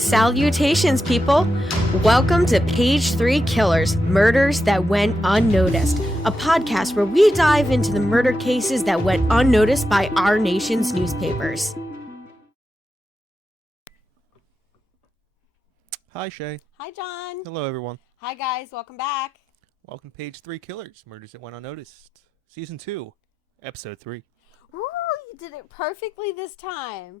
Salutations, people! Welcome to Page 3 Killers, Murders That Went Unnoticed, a podcast where we dive into the murder cases that went unnoticed by our nation's newspapers. Hi, Shay. Hi, John. Hello, everyone. Hi, guys. Welcome back. Welcome to Page 3 Killers, Murders That Went Unnoticed. Season 2, Episode 3. Ooh, you did it perfectly this time.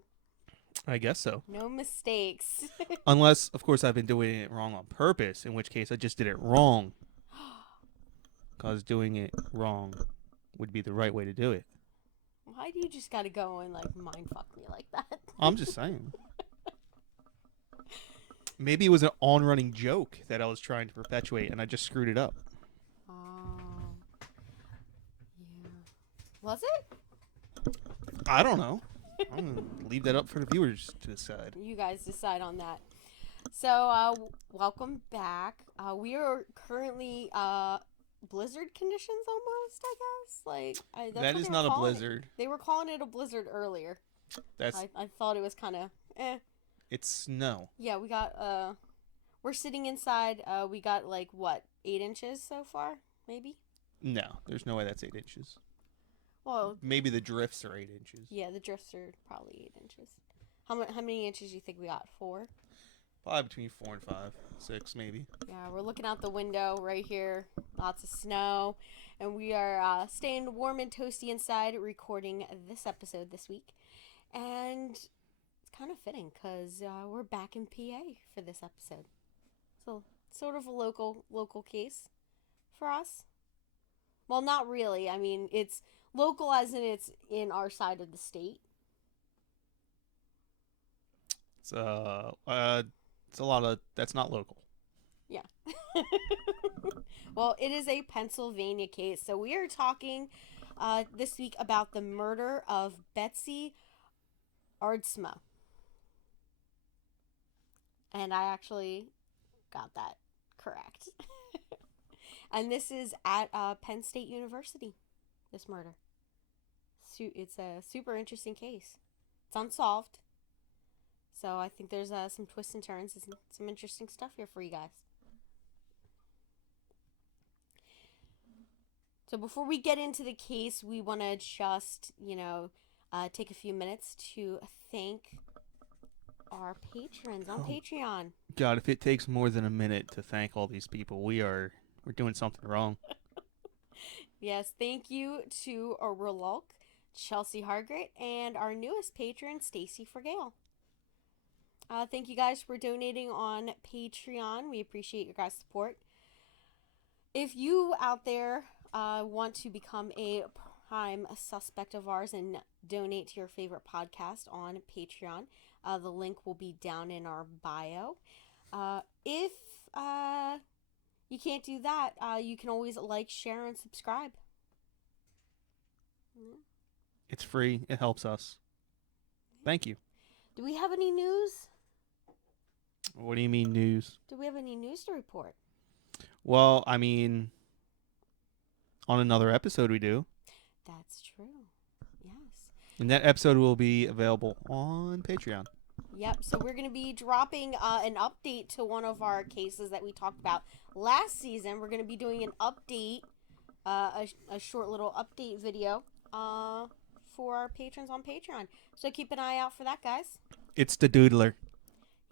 I guess so. No mistakes. Unless, of course, I've been doing it wrong on purpose, in which case I just did it wrong. Because doing it wrong would be the right way to do it. Why do you just gotta go and, mindfuck me like that? I'm just saying. Maybe it was an on-running joke that I was trying to perpetuate, and I just screwed it up. Oh. Yeah. Was it? I don't know. I'm going to leave that up for the viewers to decide. You guys decide on that. So, welcome back. We are currently, blizzard conditions almost, I guess. That's that is not a blizzard. They were calling it a blizzard earlier. I thought it was kind of, It's snow. Yeah, we got, we're sitting inside. We got, 8 inches so far? Maybe? No, there's no way that's 8 inches. Well, maybe the drifts are 8 inches. Yeah, the drifts are probably 8 inches. How many inches do you think we got? 4? Probably between 4 and 5, 6 maybe. Yeah, we're looking out the window right here. Lots of snow, and we are staying warm and toasty inside, recording this episode this week. And it's kind of fitting because we're back in PA for this episode. So sort of a local case for us. Well, not really. I mean, it's local as in it's in our side of the state. It's a lot of, that's not local. Yeah. Well, it is a Pennsylvania case. So we are talking this week about the murder of Betsy Aardsma. And I actually got that correct. And this is at Penn State University. This murder. It's a super interesting case. It's unsolved. So I think there's some twists and turns and some interesting stuff here for you guys. So before we get into the case, we want to just, take a few minutes to thank our patrons on Patreon. God, if it takes more than a minute to thank all these people, we're doing something wrong. Yes, thank you to Ralulk, Chelsea Hargrett, and our newest patron, Stacey Fragale. Thank you guys for donating on Patreon. We appreciate your guys' support. If you out there want to become a prime suspect of ours and donate to your favorite podcast on Patreon, the link will be down in our bio. If you can't do that, you can always share, and subscribe. It's free. It helps us. Thank you. Do we have any news? What do you mean news? Do we have any news to report? Well, I mean, on another episode we do. That's true. Yes. And that episode will be available on Patreon. Yep, so we're going to be dropping an update to one of our cases that we talked about last season. We're going to be doing an update, a short little update video for our patrons on Patreon. So keep an eye out for that, guys. It's the Doodler.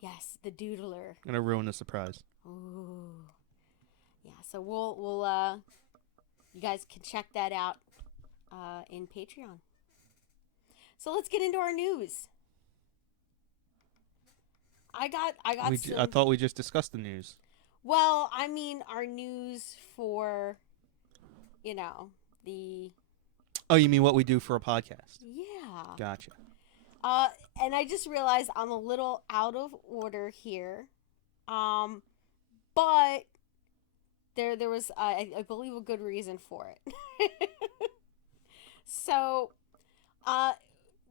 Yes, the Doodler. Gonna ruin the surprise. Ooh. Yeah, so we'll you guys can check that out in Patreon. So let's get into our news. I thought we just discussed the news. Well, I mean our news for, the... Oh, you mean what we do for a podcast? Yeah. Gotcha. And I just realized I'm a little out of order here. But there was, I believe, a good reason for it. So, the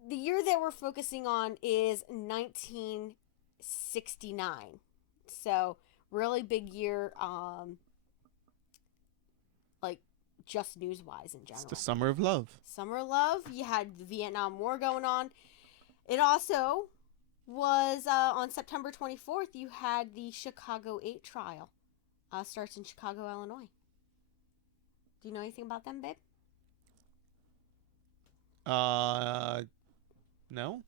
year that we're focusing on is 1969. So, really big year, just news-wise in general. It's the summer of love. Summer of love. You had the Vietnam War going on. It also was on September 24th, you had the Chicago 8 trial. Starts in Chicago, Illinois. Do you know anything about them, babe? No.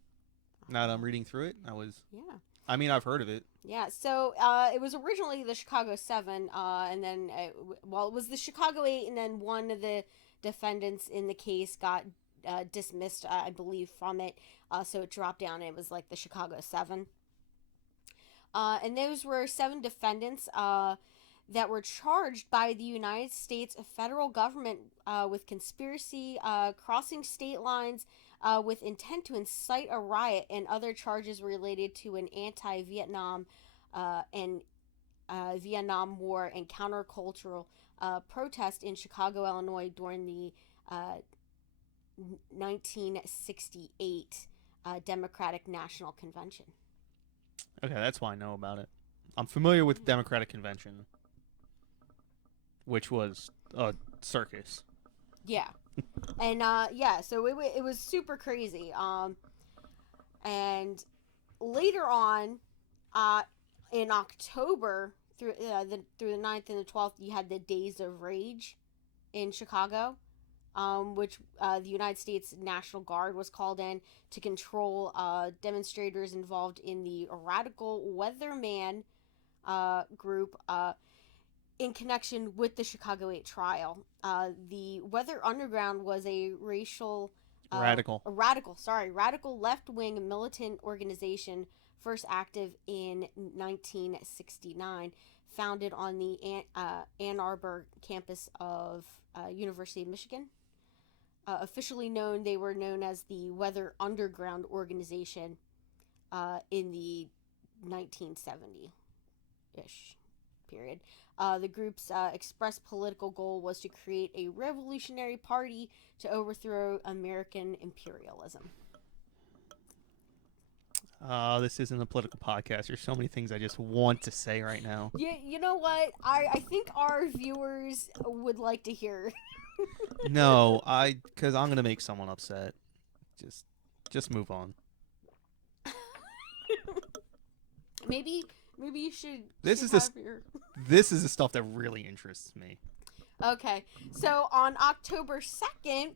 Now that I'm reading through it, Yeah. I mean, I've heard of it. Yeah, so it was originally the Chicago 7, and then, it was the Chicago 8, and then one of the defendants in the case got dismissed, I believe, from it, so it dropped down, and it was like the Chicago 7. And those were 7 defendants that were charged by the United States federal government with conspiracy, crossing state lines, with intent to incite a riot, and other charges related to an anti-Vietnam and Vietnam War and countercultural protest in Chicago, Illinois during the 1968 Democratic National Convention. Okay, that's why I know about it. I'm familiar with the Democratic Convention, which was a circus. Yeah. And so it was super crazy. And later on, in October through the 9th and the 12th, you had the Days of Rage in Chicago, which the United States National Guard was called in to control demonstrators involved in the Radical Weatherman group in connection with the Chicago 8 trial. The Weather Underground was a radical left-wing militant organization first active in 1969, founded on the Ann Arbor campus of University of Michigan. They were known as the Weather Underground organization in the 1970-ish period. The group's express political goal was to create a revolutionary party to overthrow American imperialism. This isn't a political podcast. There's so many things I just want to say right now. Yeah, you know what? I think our viewers would like to hear. No, because I'm gonna make someone upset. Just move on. Maybe you should. This is the stuff that really interests me. Okay, so on October 2nd,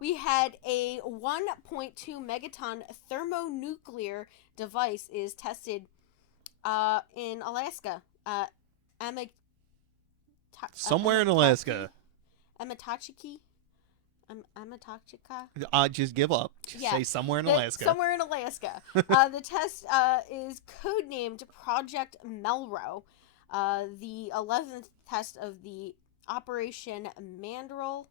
we had a 1.2 megaton thermonuclear device is tested in Alaska. Somewhere in Alaska. Amatachika. Just give up. Just say somewhere in Alaska. Somewhere in Alaska. The test is codenamed Project Melro. The 11th test of the Operation Mandrel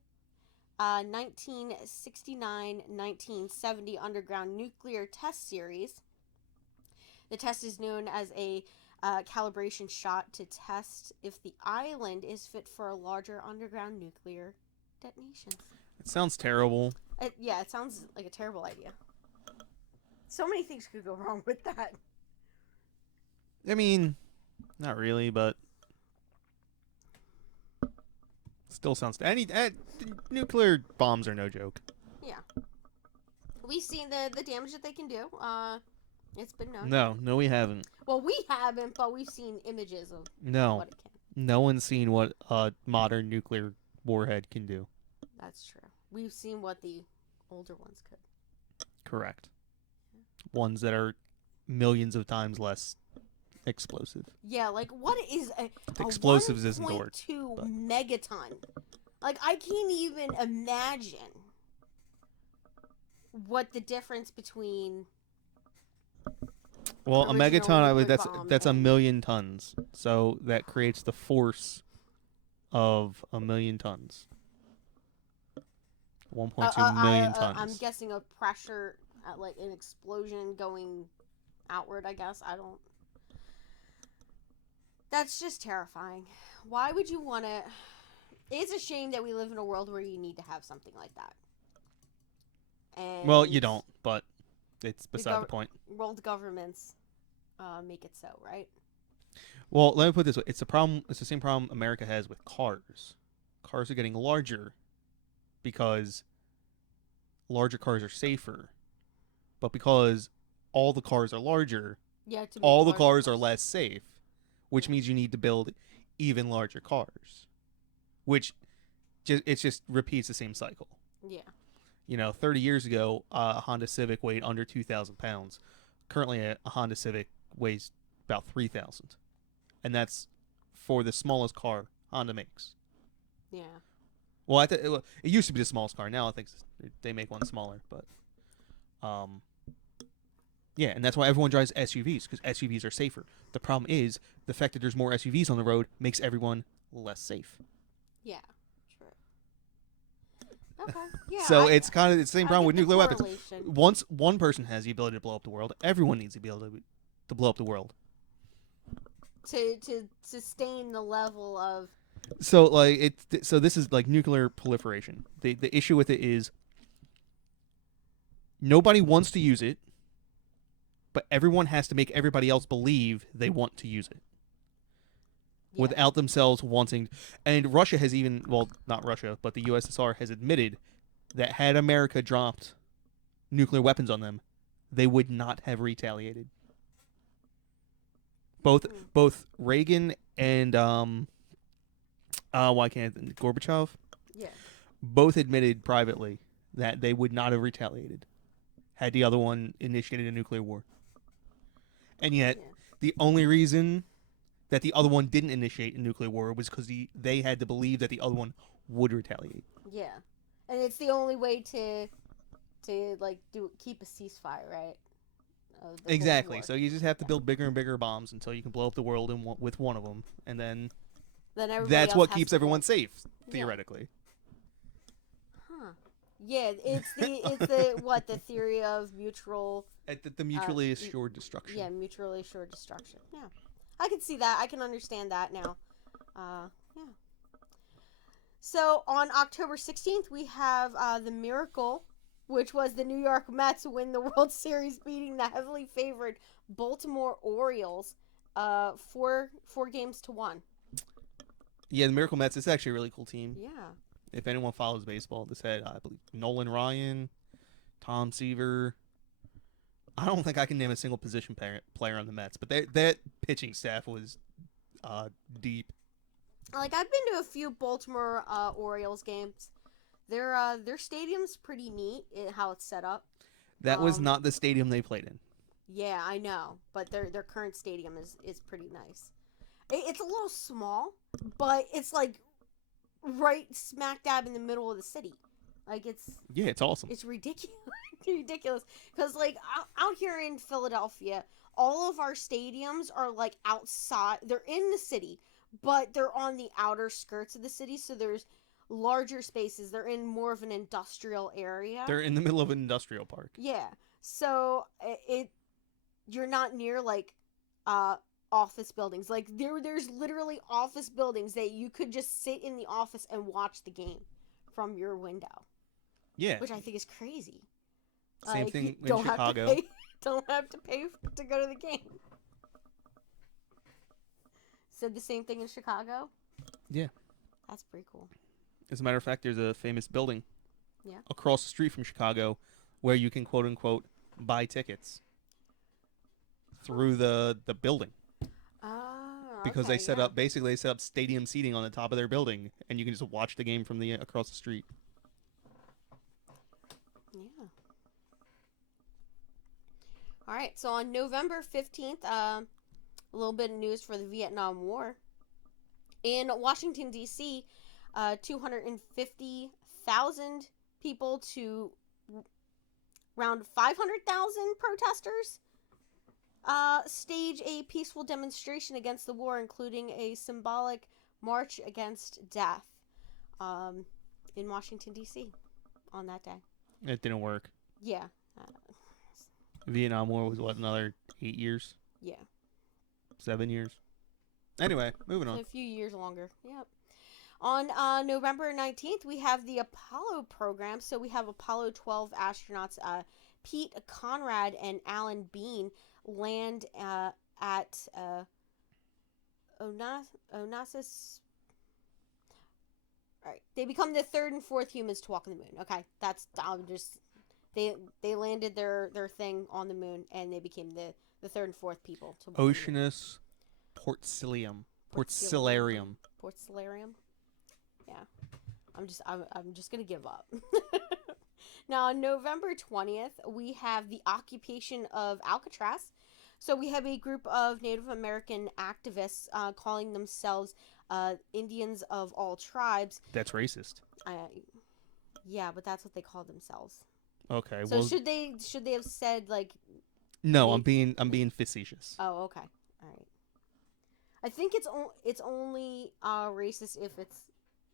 1969-1970 underground nuclear test series. The test is known as a calibration shot to test if the island is fit for a larger underground nuclear detonation. It sounds terrible. It sounds like a terrible idea. So many things could go wrong with that. I mean, not really, but still sounds. Nuclear bombs are no joke. Yeah, we've seen the damage that they can do. It's been known. No, we haven't. Well, we haven't, but we've seen images of what it can. No one's seen what a modern nuclear warhead can do. That's true. We've seen what the older ones could. Correct. Ones that are millions of times less explosive. Yeah, like what is explosives isn't the word. 1.2 megaton. Like I can't even imagine what the difference between. Well, a megaton, that's a million tons. So that creates the force of a million tons. 1.2 million tons. I'm guessing a pressure, like an explosion going outward, I guess. I don't. That's just terrifying. Why would you want to. It's a shame that we live in a world where you need to have something like that. And well, you don't, but it's beside the point. World governments make it so, right? Well, let me put it this way. It's a problem. It's the same problem America has with cars. Cars are getting larger because larger cars are safer. But because all the cars are larger, Yeah, to make all the larger cars are less safe, which Yeah. means you need to build even larger cars, which it just repeats the same cycle. Yeah. 30 years ago, a Honda Civic weighed under 2,000 pounds. Currently, a Honda Civic weighs about 3,000, and that's for the smallest car Honda makes. Yeah. Well, it used to be the smallest car. Now I think they make one smaller, but yeah, and that's why everyone drives SUVs, because SUVs are safer. The problem is the fact that there's more SUVs on the road makes everyone less safe. Yeah. True. Okay. Yeah. So it's kind of the same problem with get the nuclear weapons. correlation. Once one person has the ability to blow up the world, everyone needs to be able to blow up the world. To sustain the level of So this is like nuclear proliferation. The issue with it is nobody wants to use it, but everyone has to make everybody else believe they want to use it. yeah. Without themselves wanting. And Russia has not Russia, but the USSR has admitted that had America dropped nuclear weapons on them, they would not have retaliated. Both Reagan and why can't Gorbachev? Yeah. Both admitted privately that they would not have retaliated had the other one initiated a nuclear war. And yet, the only reason that the other one didn't initiate a nuclear war was because they had to believe that the other one would retaliate. Yeah, and it's the only way to like keep a ceasefire, right? Exactly. So you just have to build bigger and bigger bombs until you can blow up the world with one of them, and then that's what keeps everyone safe, theoretically. Huh. Yeah, it's the theory of mutual. The mutually assured destruction. Yeah, mutually assured destruction. Yeah, I can see that. I can understand that now. Yeah. So on October 16th, we have the Miracle, which was the New York Mets win the World Series, beating the heavily favored Baltimore Orioles, 4-1. Yeah, the Miracle Mets. It's actually a really cool team. Yeah. If anyone follows baseball, this had, I believe, Nolan Ryan, Tom Seaver. I don't think I can name a single position player on the Mets, but that pitching staff was deep. Like, I've been to a few Baltimore Orioles games. Their stadium's pretty neat how it's set up. That was not the stadium they played in. Yeah, I know, but their current stadium is pretty nice. It's a little small, but it's like right smack dab in the middle of the city. Like it's awesome. It's ridiculous because like out here in Philadelphia, all of our stadiums are like outside. They're in the city, but they're on the outer skirts of the city, so there's larger spaces. They're in more of an industrial area. They're in the middle of an industrial park. Yeah, so you're not near like office buildings. Like there's literally office buildings that you could just sit in the office and watch the game from your window. Yeah, which I think is crazy. Same thing in Chicago. Don't have to pay to go to the game. Said the same thing in Chicago? Yeah. That's pretty cool. As a matter of fact, there's a famous building across the street from Chicago where you can, quote unquote, buy tickets through the building. Because they set up stadium seating on the top of their building, and you can just watch the game from across the street. Yeah. All right, so on November 15th, a little bit of news for the Vietnam War. In Washington, D.C., 250,000 people to around 500,000 protesters stage a peaceful demonstration against the war, including a symbolic march against death in Washington, D.C. on that day. It didn't work. Yeah. The Vietnam War was, another 8 years? Yeah. 7 years? Anyway, moving on. A few years longer. Yep. On November 19th, we have the Apollo program. So we have Apollo 12 astronauts, Pete Conrad and Alan Bean, land at Onassis. All right. They become the third and fourth humans to walk on the moon. Okay. they landed their thing on the moon, and they became the third and fourth people to Oceanus Porcilium. Porcillarium. Porcillarium. Yeah. I'm just gonna give up. Now, on November 20th, we have the occupation of Alcatraz. So we have a group of Native American activists calling themselves Indians of all tribes. That's racist. Yeah, but that's what they call themselves. Okay. So should they have said like? No, I'm being facetious. Oh, okay, all right. I think it's only racist if it's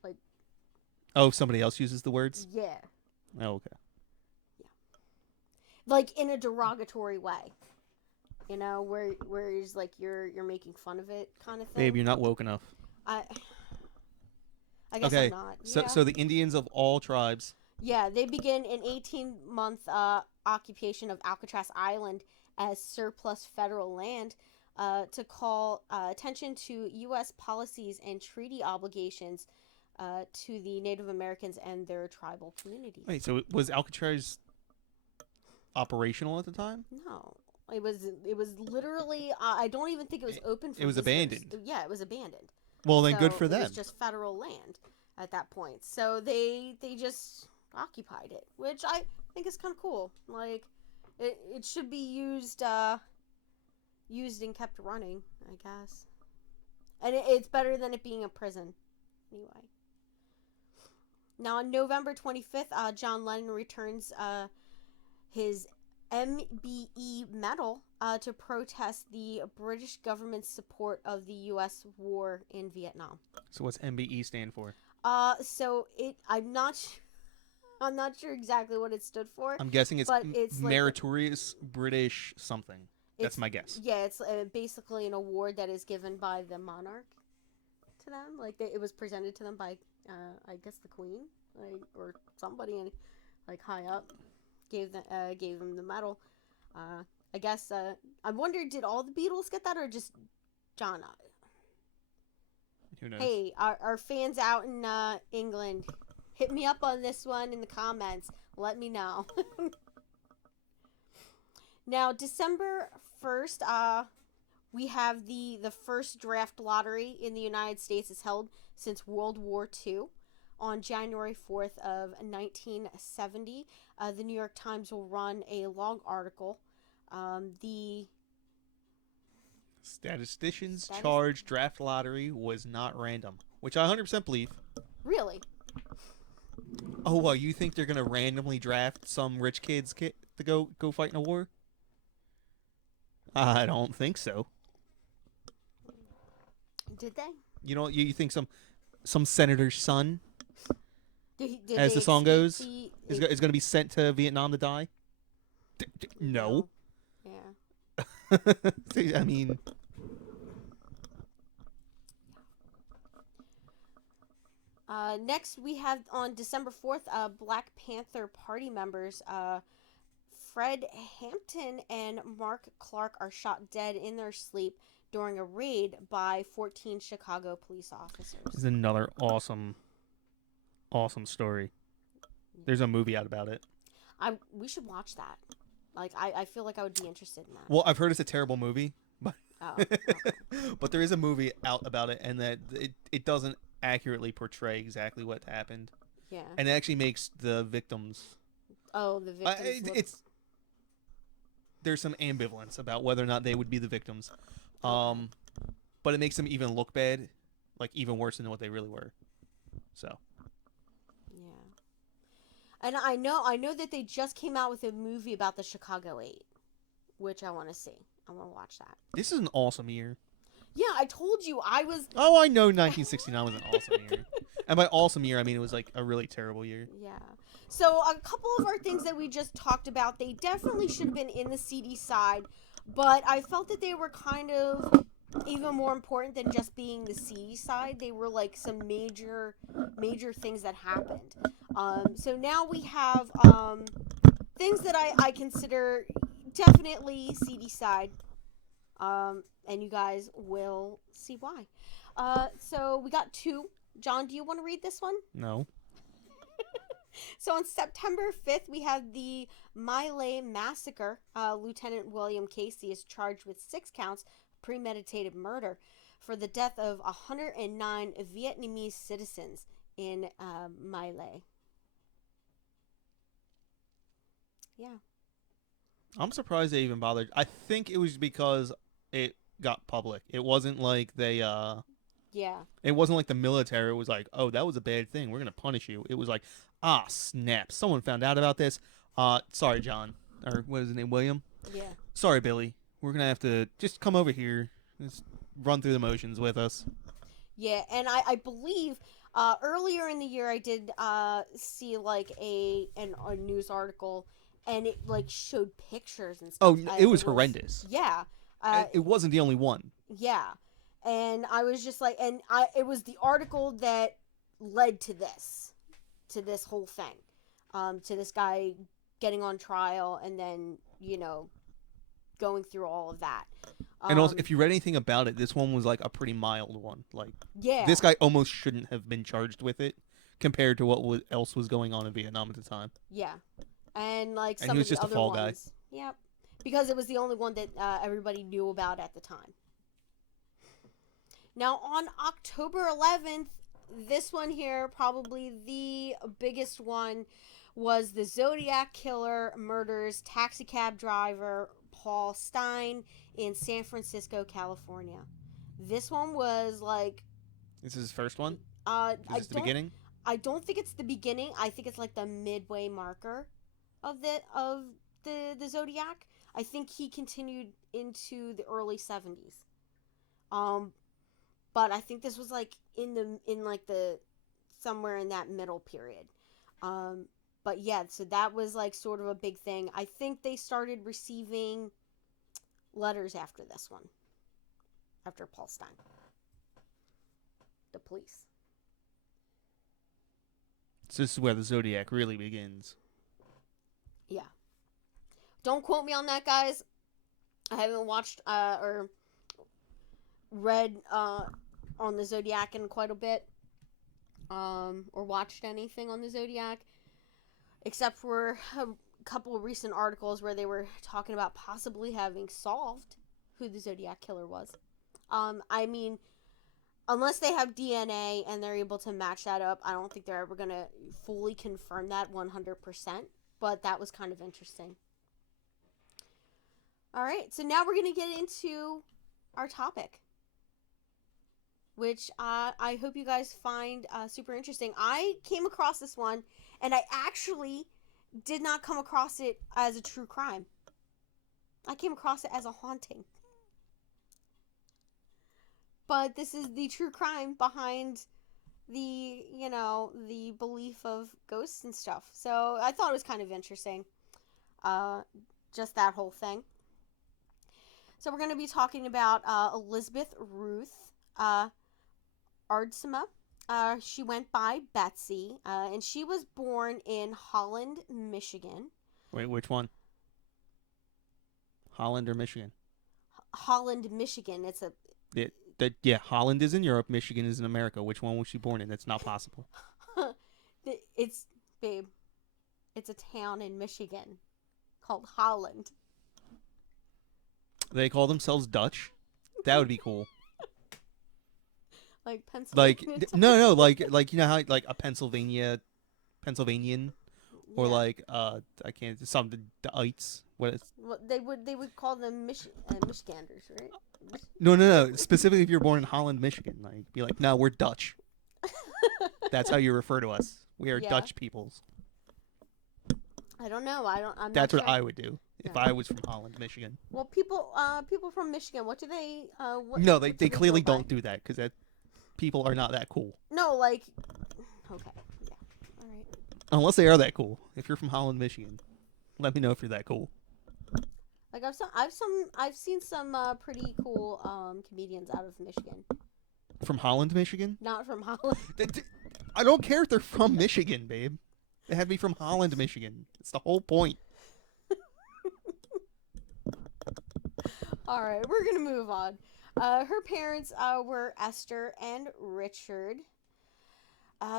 like. Oh, somebody else uses the words? Yeah. Oh, okay. Yeah. Like in a derogatory way. You know, where it's like you're making fun of it kind of thing. Babe, you're not woke enough. I guess okay. I'm not. So the Indians of all tribes. Yeah, they begin an 18-month occupation of Alcatraz Island as surplus federal land to call attention to U.S. policies and treaty obligations to the Native Americans and their tribal communities. Wait, so was Alcatraz operational at the time? No. It was literally I don't even think it was open for It was visitors. abandoned. Yeah, it was abandoned. Well, then good for them. It was just federal land at that point. So they just occupied it, which I think is kind of cool. Like it should be used and kept running, I guess. And it's better than it being a prison anyway. Now on November 25th, John Lennon returns his MBE medal to protest the British government's support of the U.S. war in Vietnam. So what's MBE stand for? I'm not sure exactly what it stood for. I'm guessing it's meritorious British something. That's my guess. Yeah, it's basically an award that is given by the monarch to them. Like it was presented to them by, I guess the Queen, or somebody in, high up. Gave them the medal. I guess I wonder, did all the Beatles get that or just John? Who knows? Hey, our fans out in England, hit me up on this one in the comments. Let me know. Now, December 1st, we have the first draft lottery in the United States is held since World War II. On January 4th of 1970, the New York Times will run a long article. The statisticians charge draft lottery was not random, which I 100% believe. Really? Oh, well, you think they're gonna randomly draft some rich kids to go fight in a war? I don't think so. Did they? You know, you think some senator's son? Did as the song goes, is going to be sent to Vietnam to die? No. Yeah. I mean... Next, we have on December 4th, Black Panther Party members Fred Hampton and Mark Clark are shot dead in their sleep during a raid by 14 Chicago police officers. This is another awesome story. There's a movie out about it. We should watch that. I feel like I would be interested in that. Well, I've heard it's a terrible movie, but okay. But there is a movie out about it, and that it doesn't accurately portray exactly what happened. Yeah. And it actually makes the victims. Oh, the victims. There's some ambivalence about whether or not they would be the victims, but it makes them even look bad, even worse than what they really were. So. And I know that they just came out with a movie about the Chicago 8, which I want to see. I want to watch that. This is an awesome year. Yeah, I told you I was... Oh, I know 1969 was an awesome year. And by awesome year, I mean it was a really terrible year. Yeah. So a couple of our things that we just talked about, they definitely should have been in the CD side, but I felt that they were kind of even more important than just being the CD side. They were some major things that happened. So now we have things that I consider definitely CD side, and you guys will see why. So we got two. John, do you want to read this one? No. So on September 5th, we had the Miley Massacre. Lieutenant William Casey is charged with 6 counts of premeditated murder for the death of 109 Vietnamese citizens in Miley. Yeah. I'm surprised they even bothered. I think it was because it got public. It wasn't like they Yeah. It wasn't like the military was like, "Oh, that was a bad thing. We're going to punish you." It was like, "Ah, snap. Someone found out about this. Sorry, John. Or what is his name? William? Yeah. Sorry, Billy. We're going to have to just come over here. Just run through the motions with us." Yeah, and I believe earlier in the year I did see like a news article, and it like showed pictures and stuff. Oh, it was horrendous. Yeah. It wasn't the only one. Yeah. And I was just like, it was the article that led to this whole thing, to this guy getting on trial and then, going through all of that. And also, if you read anything about it, this one was like a pretty mild one. Like, yeah, this guy almost shouldn't have been charged with it compared to what else was going on in Vietnam at the time. Yeah, and like some and he was of the just other a fall ones, guy. Yep, because it was the only one that everybody knew about at the time. Now, on October 11th, this one here, probably the biggest one, was the Zodiac Killer murders taxicab driver Paul Stein in San Francisco, California. This one was like... This is his first one? Is this the beginning? I don't think it's the beginning. I think it's like the midway marker of the Zodiac. I think he continued into the early 70s. But I think this was like in the somewhere in that middle period. But yeah, so that was like sort of a big thing. I think they started receiving letters after this one. After Paul Stein. The police. So this is where the Zodiac really begins. Yeah. Don't quote me on that, guys. I haven't watched or read on the Zodiac in quite a bit. Or watched anything on the Zodiac. Except for a couple of recent articles where they were talking about possibly having solved who the Zodiac Killer was. I mean, unless they have DNA and they're able to match that up, I don't think they're ever going to fully confirm that 100%. But that was kind of interesting. All right, so now we're going to get into our topic, which I hope you guys find super interesting. I came across this one, and I actually did not come across it as a true crime. I came across it as a haunting. But this is the true crime behind the belief of ghosts and stuff. So I thought it was kind of interesting. Just that whole thing. So we're going to be talking about Elizabeth Ruth Ardsma. She went by Betsy, and she was born in Holland, Michigan. Wait, which one? Holland or Michigan? Holland, Michigan. It's a... Yeah, Holland is in Europe, Michigan is in America. Which one was she born in? That's not possible. Babe, it's a town in Michigan called Holland. They call themselves Dutch? That would be cool. Like Pennsylvania? No, like you know how like a Pennsylvanian, or like I can't something the ites. What is? Well, they would call them Michiganders, right? No. Specifically, if you're born in Holland, Michigan, like be like, no, we're Dutch. That's how you refer to us. We are Dutch peoples. I don't know. I'm That's not what sure. I would do if I was from Holland, Michigan. Well, people from Michigan, what do they? No, they clearly don't do that because people are not that cool. No, like, okay, yeah, all right. Unless they are that cool. If you're from Holland, Michigan, let me know if you're that cool. Like I've seen some pretty cool comedians out of Michigan. From Holland, Michigan? Not from Holland. I don't care if they're from Michigan, babe. They have to be from Holland, Michigan. It's the whole point. All right, we're gonna move on. Her parents were Esther and Richard.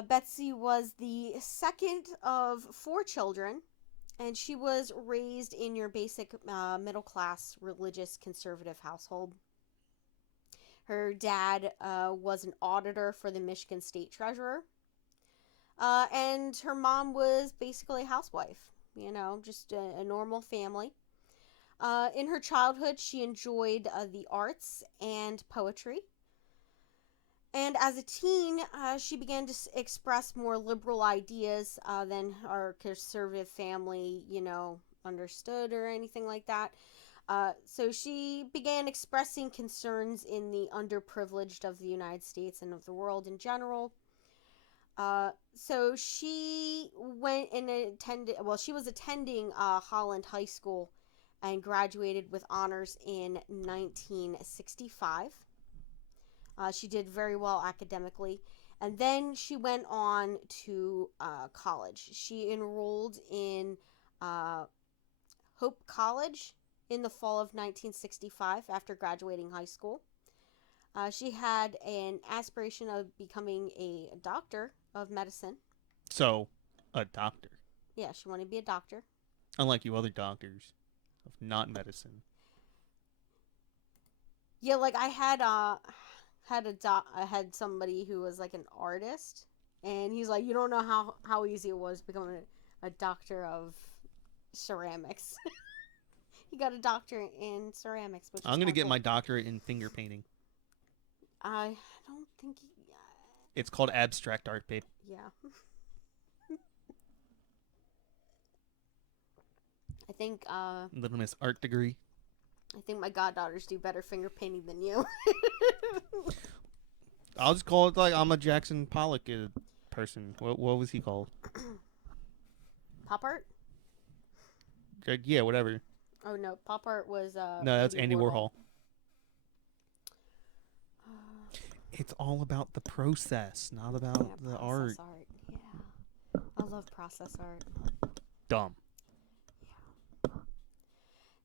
Betsy was the second of 4 children, and she was raised in your basic middle-class religious conservative household. Her dad was an auditor for the Michigan State Treasurer, and her mom was basically a housewife, just a normal family. In her childhood, she enjoyed the arts and poetry. And as a teen, she began to express more liberal ideas than her conservative family, understood or anything like that. So she began expressing concerns in the underprivileged of the United States and of the world in general. So she went and attended, she was attending Holland High School and graduated with honors in 1965. She did very well academically. And then she went on to college. She enrolled in Hope College in the fall of 1965 after graduating high school. She had an aspiration of becoming a doctor of medicine. So, a doctor. Yeah, she wanted to be a doctor. Unlike you other doctors of not medicine. Yeah, like I had I had somebody who was like an artist, and he's like, you don't know how easy it was becoming a doctor of ceramics. He got a doctorate in ceramics, which I'm gonna get my doctorate in finger painting. I don't think it's called abstract art, babe. Yeah. I think Little Miss Art degree. I think my goddaughters do better finger painting than you. I'll just call it like I'm a Jackson Pollock person. What was he called? Pop art? Yeah, whatever. Oh no, pop art was no, that's Andy Warhol. It's all about the process, not about the art. Yeah, I love process art. Dumb. Yeah.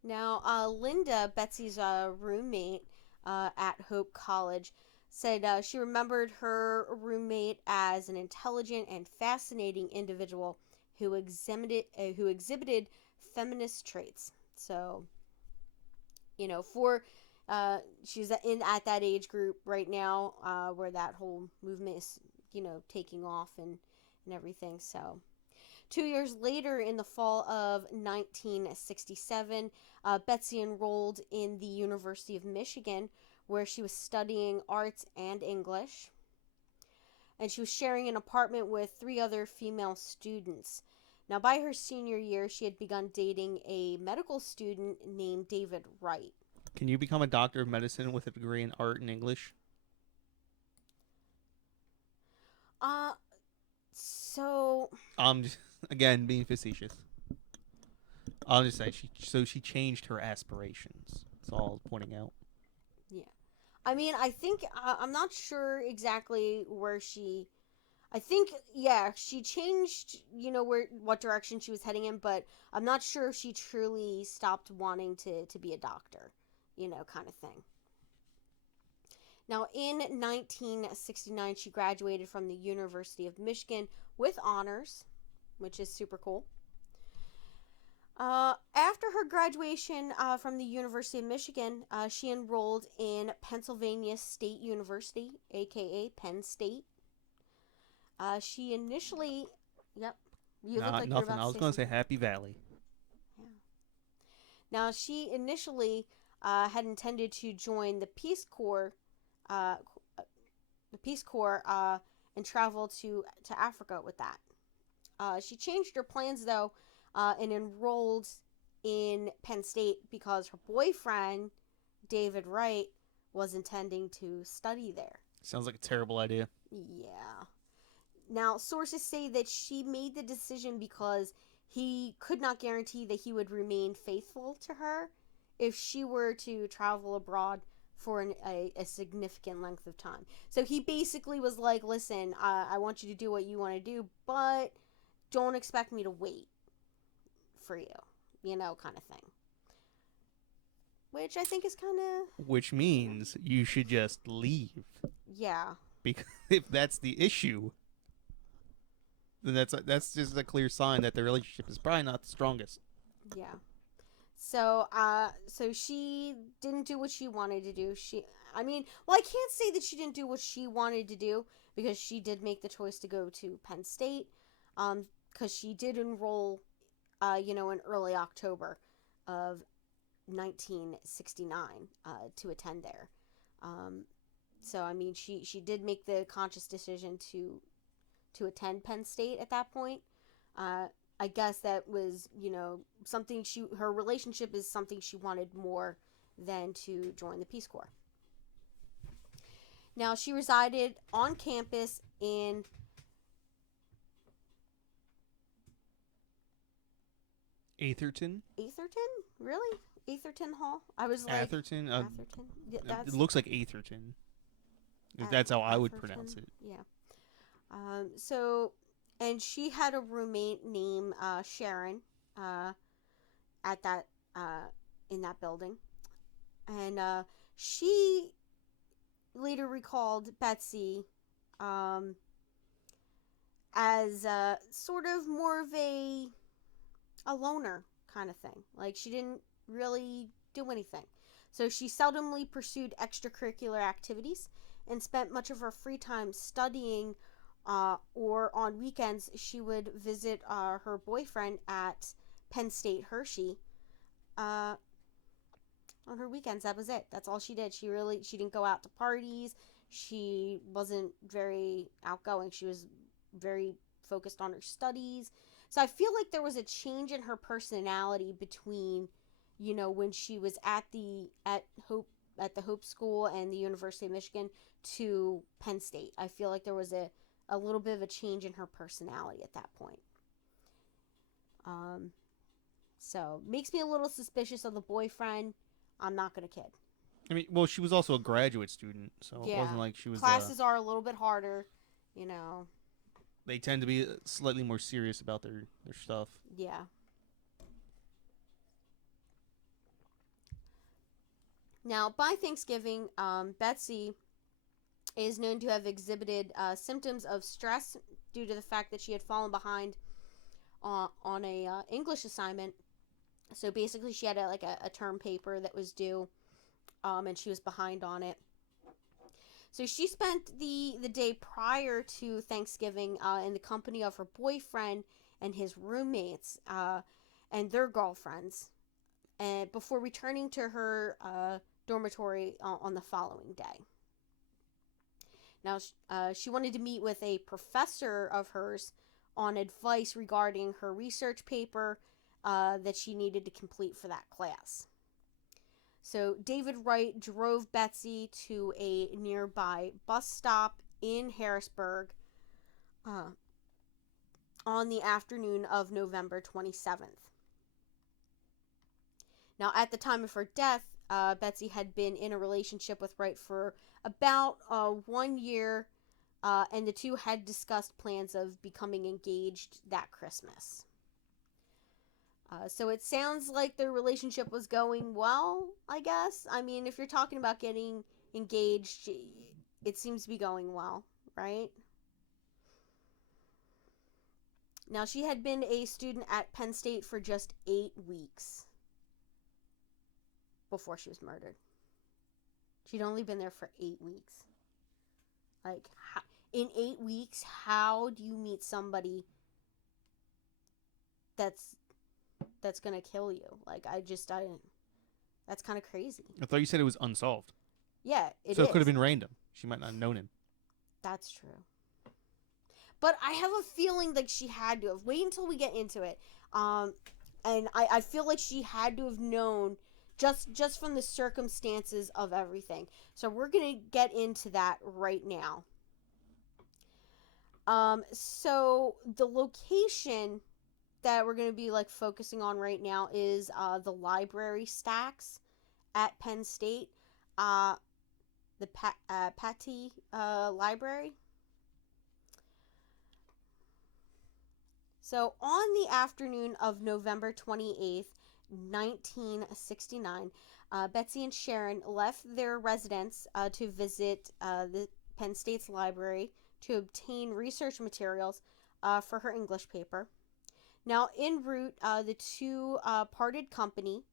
Now, Linda, Betsy's roommate at Hope College, said she remembered her roommate as an intelligent and fascinating individual who exhibited feminist traits. So, she's at that age group right now where that whole movement is, taking off and everything. So 2 years later, in the fall of 1967, Betsy enrolled in the University of Michigan, where she was studying arts and English. And she was sharing an apartment with 3 other female students. Now, by her senior year, she had begun dating a medical student named David Wright. Can you become a doctor of medicine with a degree in art and English? So... I'm just, again, being facetious. I'll just say, she changed her aspirations. That's all I was pointing out. Yeah. I mean, I think, I'm not sure exactly where she... I think, yeah, she changed, what direction she was heading in, but I'm not sure if she truly stopped wanting to be a doctor, kind of thing. Now, in 1969, she graduated from the University of Michigan with honors, which is super cool. After her graduation from the University of Michigan, she enrolled in Pennsylvania State University, aka Penn State. She initially, yep. You look like nothing. You're about I was going to say Happy Valley. Yeah. Now, she initially had intended to join the Peace Corps, and travel to Africa with that. She changed her plans though, and enrolled in Penn State because her boyfriend, David Wright, was intending to study there. Sounds like a terrible idea. Yeah. Now, sources say that she made the decision because he could not guarantee that he would remain faithful to her if she were to travel abroad for a significant length of time. So he basically was like, listen, I want you to do what you want to do, but don't expect me to wait for you, kind of thing. Which I think is kind of... Which means you should just leave. Yeah. Because if that's the issue... then that's just a clear sign that the relationship is probably not the strongest. Yeah. So, so she didn't do what she wanted to do. I mean, well, I can't say that she didn't do what she wanted to do because she did make the choice to go to Penn State, because she did enroll, in early October of 1969, to attend there. So, I mean, she did make the conscious decision to attend Penn State at that point. I guess that was, something her relationship is something she wanted more than to join the Peace Corps. Now, she resided on campus in Atherton? Really? Atherton Hall? I was like Atherton? Atherton. Yeah, it looks like Atherton. That's how I would pronounce it. Yeah. So, and she had a roommate named Sharon at that in that building, and she later recalled Betsy as sort of more of a loner kind of thing. Like, she didn't really do anything. So she seldomly pursued extracurricular activities and spent much of her free time studying, or on weekends she would visit her boyfriend at Penn State Hershey. On her weekends, that was it. That's all she did. She didn't go out to parties. She wasn't very outgoing. She was very focused on her studies. So I feel like there was a change in her personality between, when she was at the Hope School and the University of Michigan to Penn State. I feel like there was a little bit of a change in her personality at that point. So makes me a little suspicious of the boyfriend. I'm not gonna kid. I mean, well, she was also a graduate student, so it wasn't like she was. Classes are a little bit harder, They tend to be slightly more serious about their stuff. Yeah. Now, by Thanksgiving, Betsy is known to have exhibited symptoms of stress due to the fact that she had fallen behind on a English assignment. So basically, she had a term paper that was due, and she was behind on it. So she spent the day prior to Thanksgiving in the company of her boyfriend and his roommates and their girlfriends, and before returning to her dormitory on the following day. Now, she wanted to meet with a professor of hers on advice regarding her research paper that she needed to complete for that class. So David Wright drove Betsy to a nearby bus stop in Harrisburg on the afternoon of November 27th. Now, at the time of her death, Betsy had been in a relationship with Wright for about 1 year, and the two had discussed plans of becoming engaged that Christmas. So it sounds like their relationship was going well, I guess. I mean, if you're talking about getting engaged, it seems to be going well, right? Now, she had been a student at Penn State for just 8 weeks before she was murdered. She'd only been there for 8 weeks. Like, in 8 weeks, how do you meet somebody that's gonna kill you? Like, I didn't. That's kind of crazy. I thought you said it was unsolved. Yeah, it is. So it could have been random. She might not have known him. That's true. But I have a feeling like she had to have. Wait until we get into it. And I feel like she had to have known just from the circumstances of everything. So we're going to get into that right now. So the location that we're going to be focusing on right now is the library stacks at Penn State, the Patty Library. So on the afternoon of November 28th, 1969, Betsy and Sharon left their residence to visit the Penn State's library to obtain research materials for her English paper. Now, en route, the two parted company,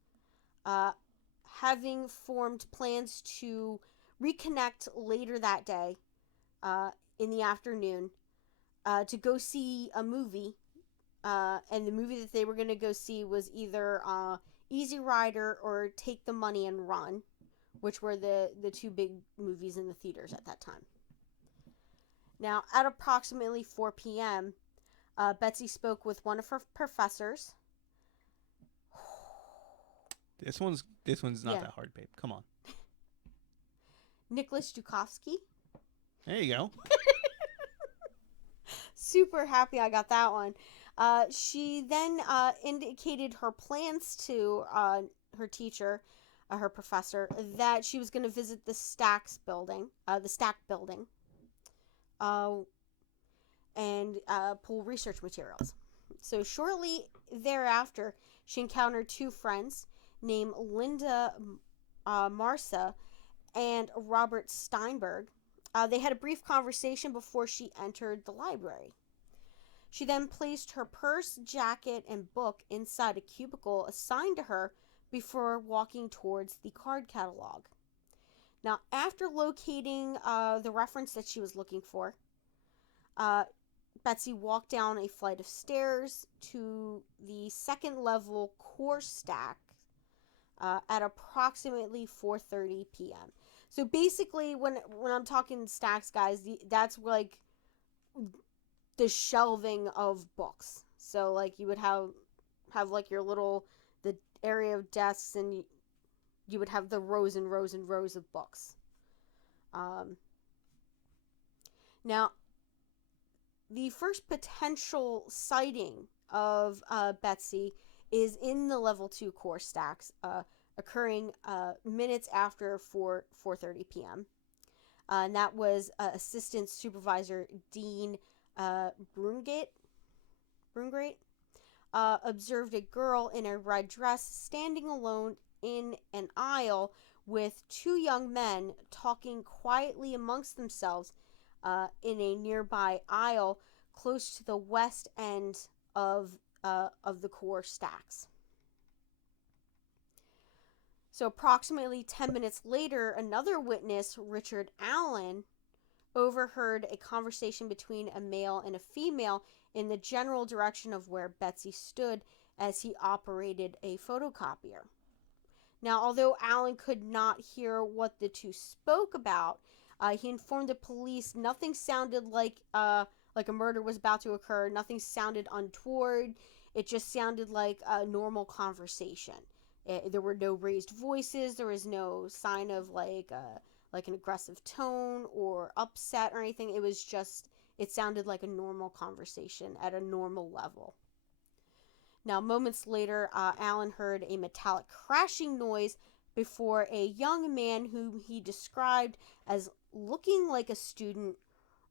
having formed plans to reconnect later that day in the afternoon to go see a movie. And the movie that they were going to go see was either Easy Rider or Take the Money and Run, which were the two big movies in the theaters at that time. Now, at approximately 4 p.m., Betsy spoke with one of her professors. This one's not that hard, babe. Come on. Nicholas Dukowski. There you go. Super happy I got that one. She then indicated her plans to her teacher, her professor, that she was going to visit the Stack building, and pull research materials. So shortly thereafter, she encountered two friends named Linda Marsa and Robert Steinberg. They had a brief conversation before she entered the library. She then placed her purse, jacket, and book inside a cubicle assigned to her before walking towards the card catalog. Now, after locating the reference that she was looking for, Betsy walked down a flight of stairs to the second level core stack at approximately 4:30 p.m. So basically, when I'm talking stacks, guys, that's like the shelving of books. So like you would have like your little the area of desks, and you would have the rows and rows and rows of books. Now, the first potential sighting of Betsy is in the level 2 core stacks, occurring minutes after 4:30 p.m. And that was Assistant Supervisor Dean Brungate observed a girl in a red dress standing alone in an aisle with two young men talking quietly amongst themselves in a nearby aisle close to the west end of the core stacks. So approximately 10 minutes later, another witness, Richard Allen, overheard a conversation between a male and a female in the general direction of where Betsy stood as he operated a photocopier. Now, although Allen could not hear what the two spoke about, he informed the police nothing sounded like a murder was about to occur. Nothing sounded untoward. It just sounded like a normal conversation. There were no raised voices. There was no sign of like an aggressive tone or upset or anything. It sounded like a normal conversation at a normal level. Now, moments later, Allen heard a metallic crashing noise before a young man whom he described as looking like a student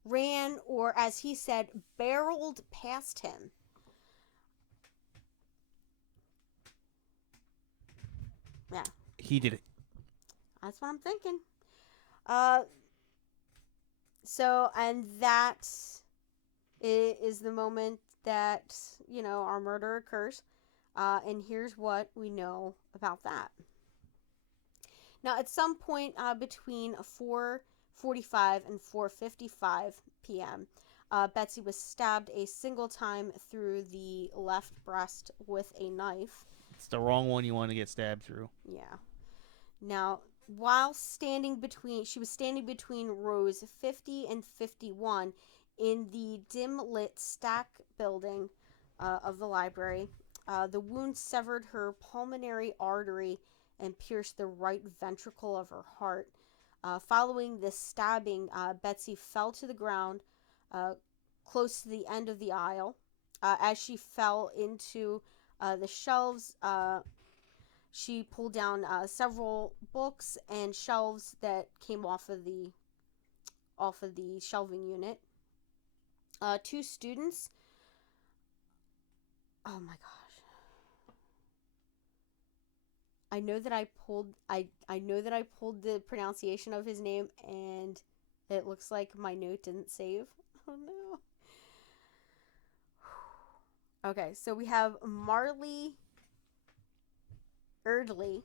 ran, or as he said, barreled past him. Yeah. He did it. That's what I'm thinking. So, and that is the moment that, our murder occurs. And here's what we know about that. Now, at some point between 4:45 and 4:55 p.m., Betsy was stabbed a single time through the left breast with a knife. It's the wrong one you want to get stabbed through. Yeah. Now, while she was standing between rows 50 and 51 in the dim-lit stack building of the library. The wound severed her pulmonary artery and pierced the right ventricle of her heart. Following this stabbing, Betsy fell to the ground close to the end of the aisle. As she fell into the shelves, she pulled down several books and shelves that came off of the shelving unit. Two students. Oh my gosh. I know that I pulled the pronunciation of his name, and it looks like my note didn't save. Oh no. Okay, so we have Marley Erdley,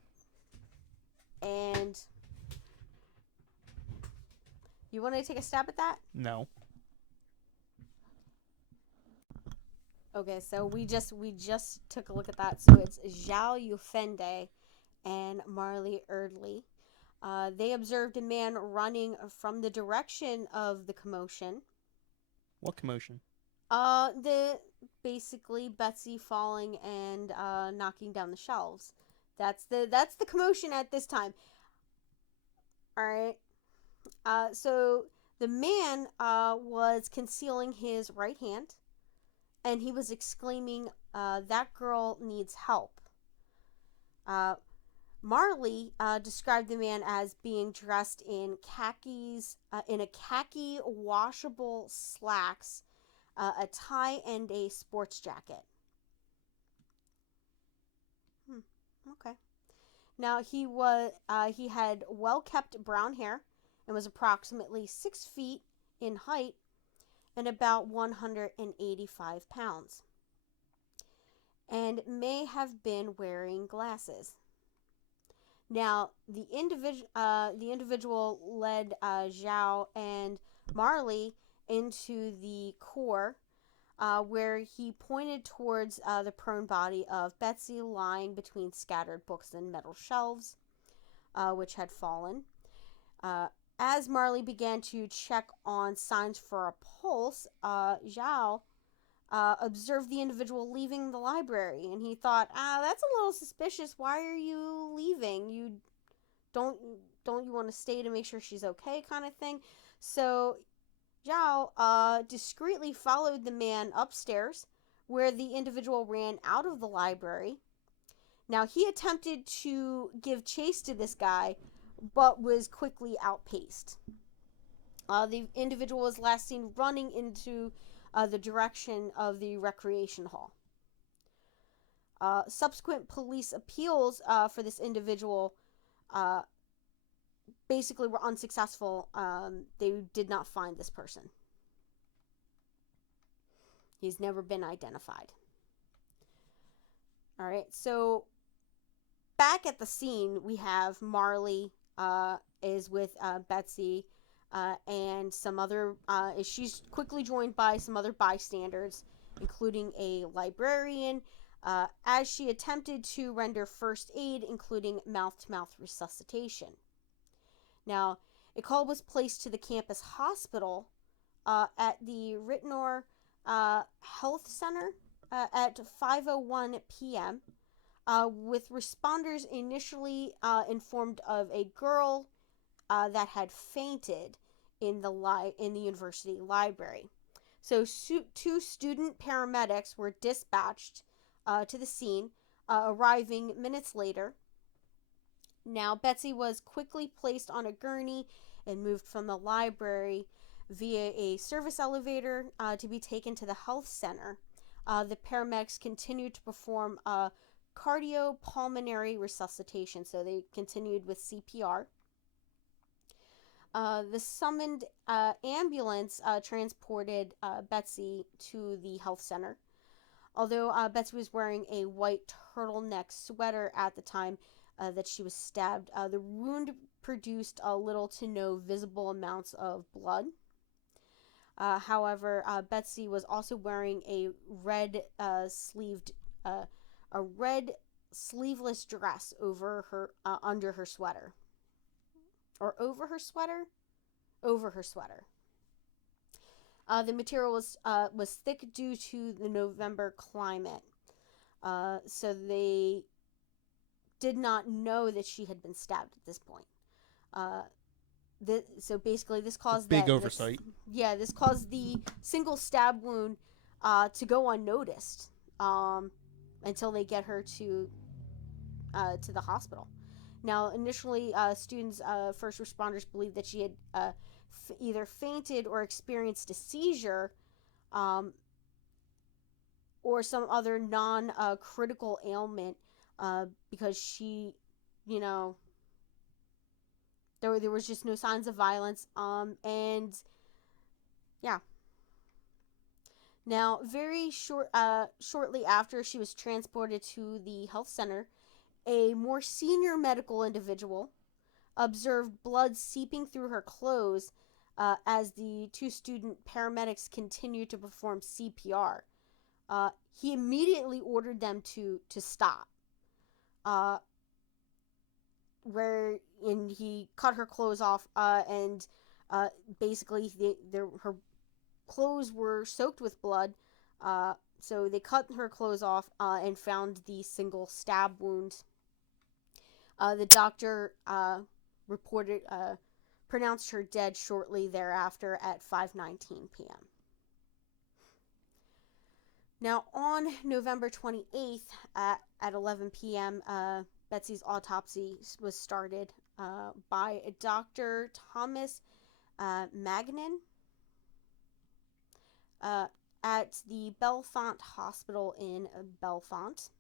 and you want to take a stab at that? No. Okay, so we just took a look at that. So it's Zhao Yufende and Marley Erdley. They observed a man running from the direction of the commotion. What commotion? The basically Betsy falling and knocking down the shelves. That's the commotion at this time. All right. So the man was concealing his right hand, and he was exclaiming, "That girl needs help." Marley described the man as being dressed in khakis, in a khaki washable slacks, a tie, and a sports jacket. Okay. Now he had well kept brown hair and was approximately 6 feet in height and about 185 pounds, and may have been wearing glasses. Now, the individual led Zhao and Marley into the core, where he pointed towards the prone body of Betsy lying between scattered books and metal shelves, which had fallen. As Marley began to check on signs for a pulse, Zhao observed the individual leaving the library, and he thought, that's a little suspicious. Why are you leaving? You don't you want to stay to make sure she's okay, kind of thing. So Zhao discreetly followed the man upstairs, where the individual ran out of the library. Now, he attempted to give chase to this guy, but was quickly outpaced. The individual was last seen running into the direction of the recreation hall. Subsequent police appeals for this individual basically were unsuccessful. They did not find this person. He's never been identified. All right, so back at the scene, we have Marley is with Betsy and some other. She's quickly joined by some other bystanders, including a librarian, as she attempted to render first aid, including mouth-to-mouth resuscitation. Now, a call was placed to the campus hospital at the Ritnor Health Center at 5:01 p.m., with responders initially informed of a girl that had fainted in the university library. So two student paramedics were dispatched to the scene, arriving minutes later. Now, Betsy was quickly placed on a gurney and moved from the library via a service elevator to be taken to the health center. The paramedics continued to perform cardiopulmonary resuscitation, so they continued with CPR. The summoned ambulance transported Betsy to the health center. Although Betsy was wearing a white turtleneck sweater at the time that she was stabbed, the wound produced little to no visible amounts of blood. However, Betsy was also wearing a red sleeveless dress over her under her sweater. Or over her sweater? Over her sweater. The material was thick due to the November climate. So they did not know that she had been stabbed at this point. So basically this caused big oversight. This caused the single stab wound to go unnoticed until they get her to the hospital. Now, initially, students, first responders believed that she had either fainted or experienced a seizure, or some other non-critical ailment, because she, there was just no signs of violence, and yeah. Now, shortly after she was transported to the health center, a more senior medical individual observed blood seeping through her clothes as the two student paramedics continued to perform CPR. He immediately ordered them to stop. And he cut her clothes off, and basically her clothes were soaked with blood. So they cut her clothes off and found the single stab wound. The doctor pronounced her dead shortly thereafter at 5:19 p.m. Now, on November 28th at 11 p.m., Betsy's autopsy was started by Dr. Thomas Magnan at the Bellefonte Hospital in Bellefonte.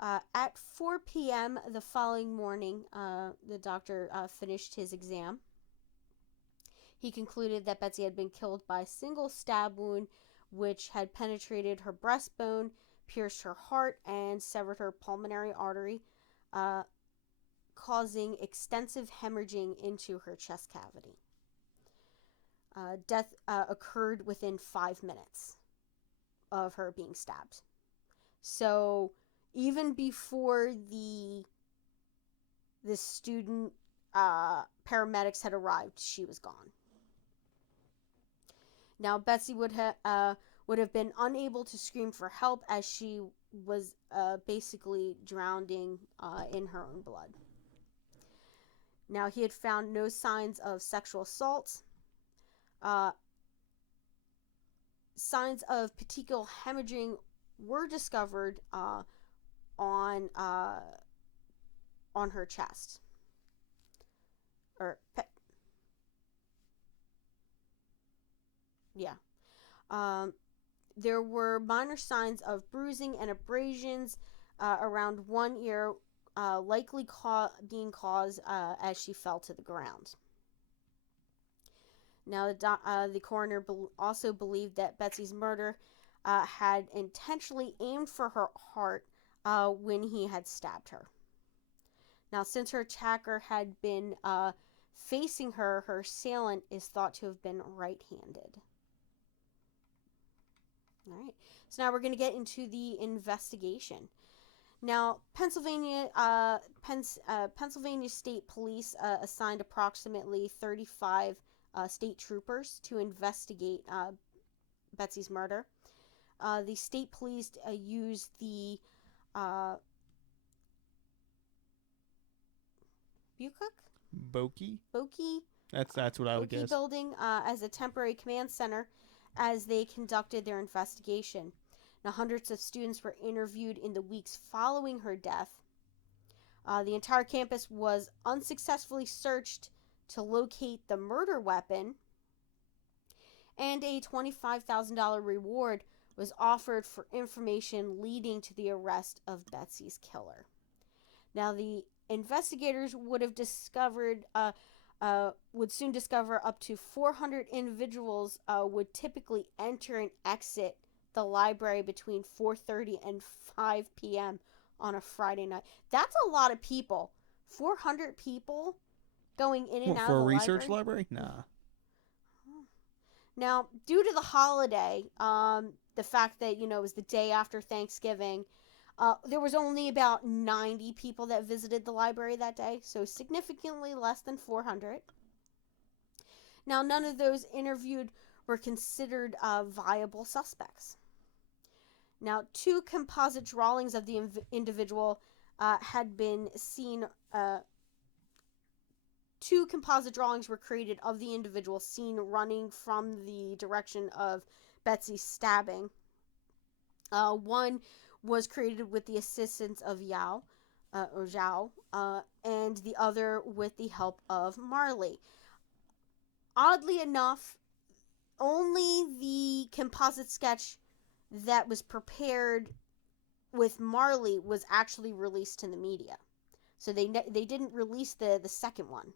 At 4 p.m. the following morning, the doctor finished his exam. He concluded that Betsy had been killed by a single stab wound which had penetrated her breastbone, pierced her heart, and severed her pulmonary artery, causing extensive hemorrhaging into her chest cavity. Death occurred within 5 minutes of her being stabbed. So even before the student paramedics had arrived, she was gone. Now, Betsy would have been unable to scream for help as she was basically drowning in her own blood. Now, he had found no signs of sexual assault. Signs of petechial hemorrhaging were discovered on her chest. There were minor signs of bruising and abrasions around one ear, likely being caused as she fell to the ground. Now, the coroner also believed that Betsy's murder had intentionally aimed for her heart when he had stabbed her. Now, since her attacker had been facing her, her assailant is thought to have been right-handed. All right, so now we're going to get into the investigation. Now, Pennsylvania State Police assigned approximately 35 state troopers to investigate Betsy's murder. The state police used the Boki? Boki. That's what I would guess. Building as a temporary command center as they conducted their investigation. Now, hundreds of students were interviewed in the weeks following her death. The entire campus was unsuccessfully searched to locate the murder weapon, and a $25,000 reward was offered for information leading to the arrest of Betsy's killer. Now, the investigators would soon discover up to 400 individuals would typically enter and exit the library between 4:30 and 5 p.m. on a Friday night. That's a lot of people. 400 people going in and out of the library. For a research library? Nah. Now, due to the holiday, the fact that, it was the day after Thanksgiving, there was only about 90 people that visited the library that day, so significantly less than 400. Now, none of those interviewed were considered viable suspects. Now, two composite drawings of the individual had been seen. Two composite drawings were created of the individual seen running from the direction of Betsy's stabbing. One was created with the assistance of Zhao, and the other with the help of Marley. Oddly enough, only the composite sketch that was prepared with Marley was actually released in the media. So they didn't release the second one,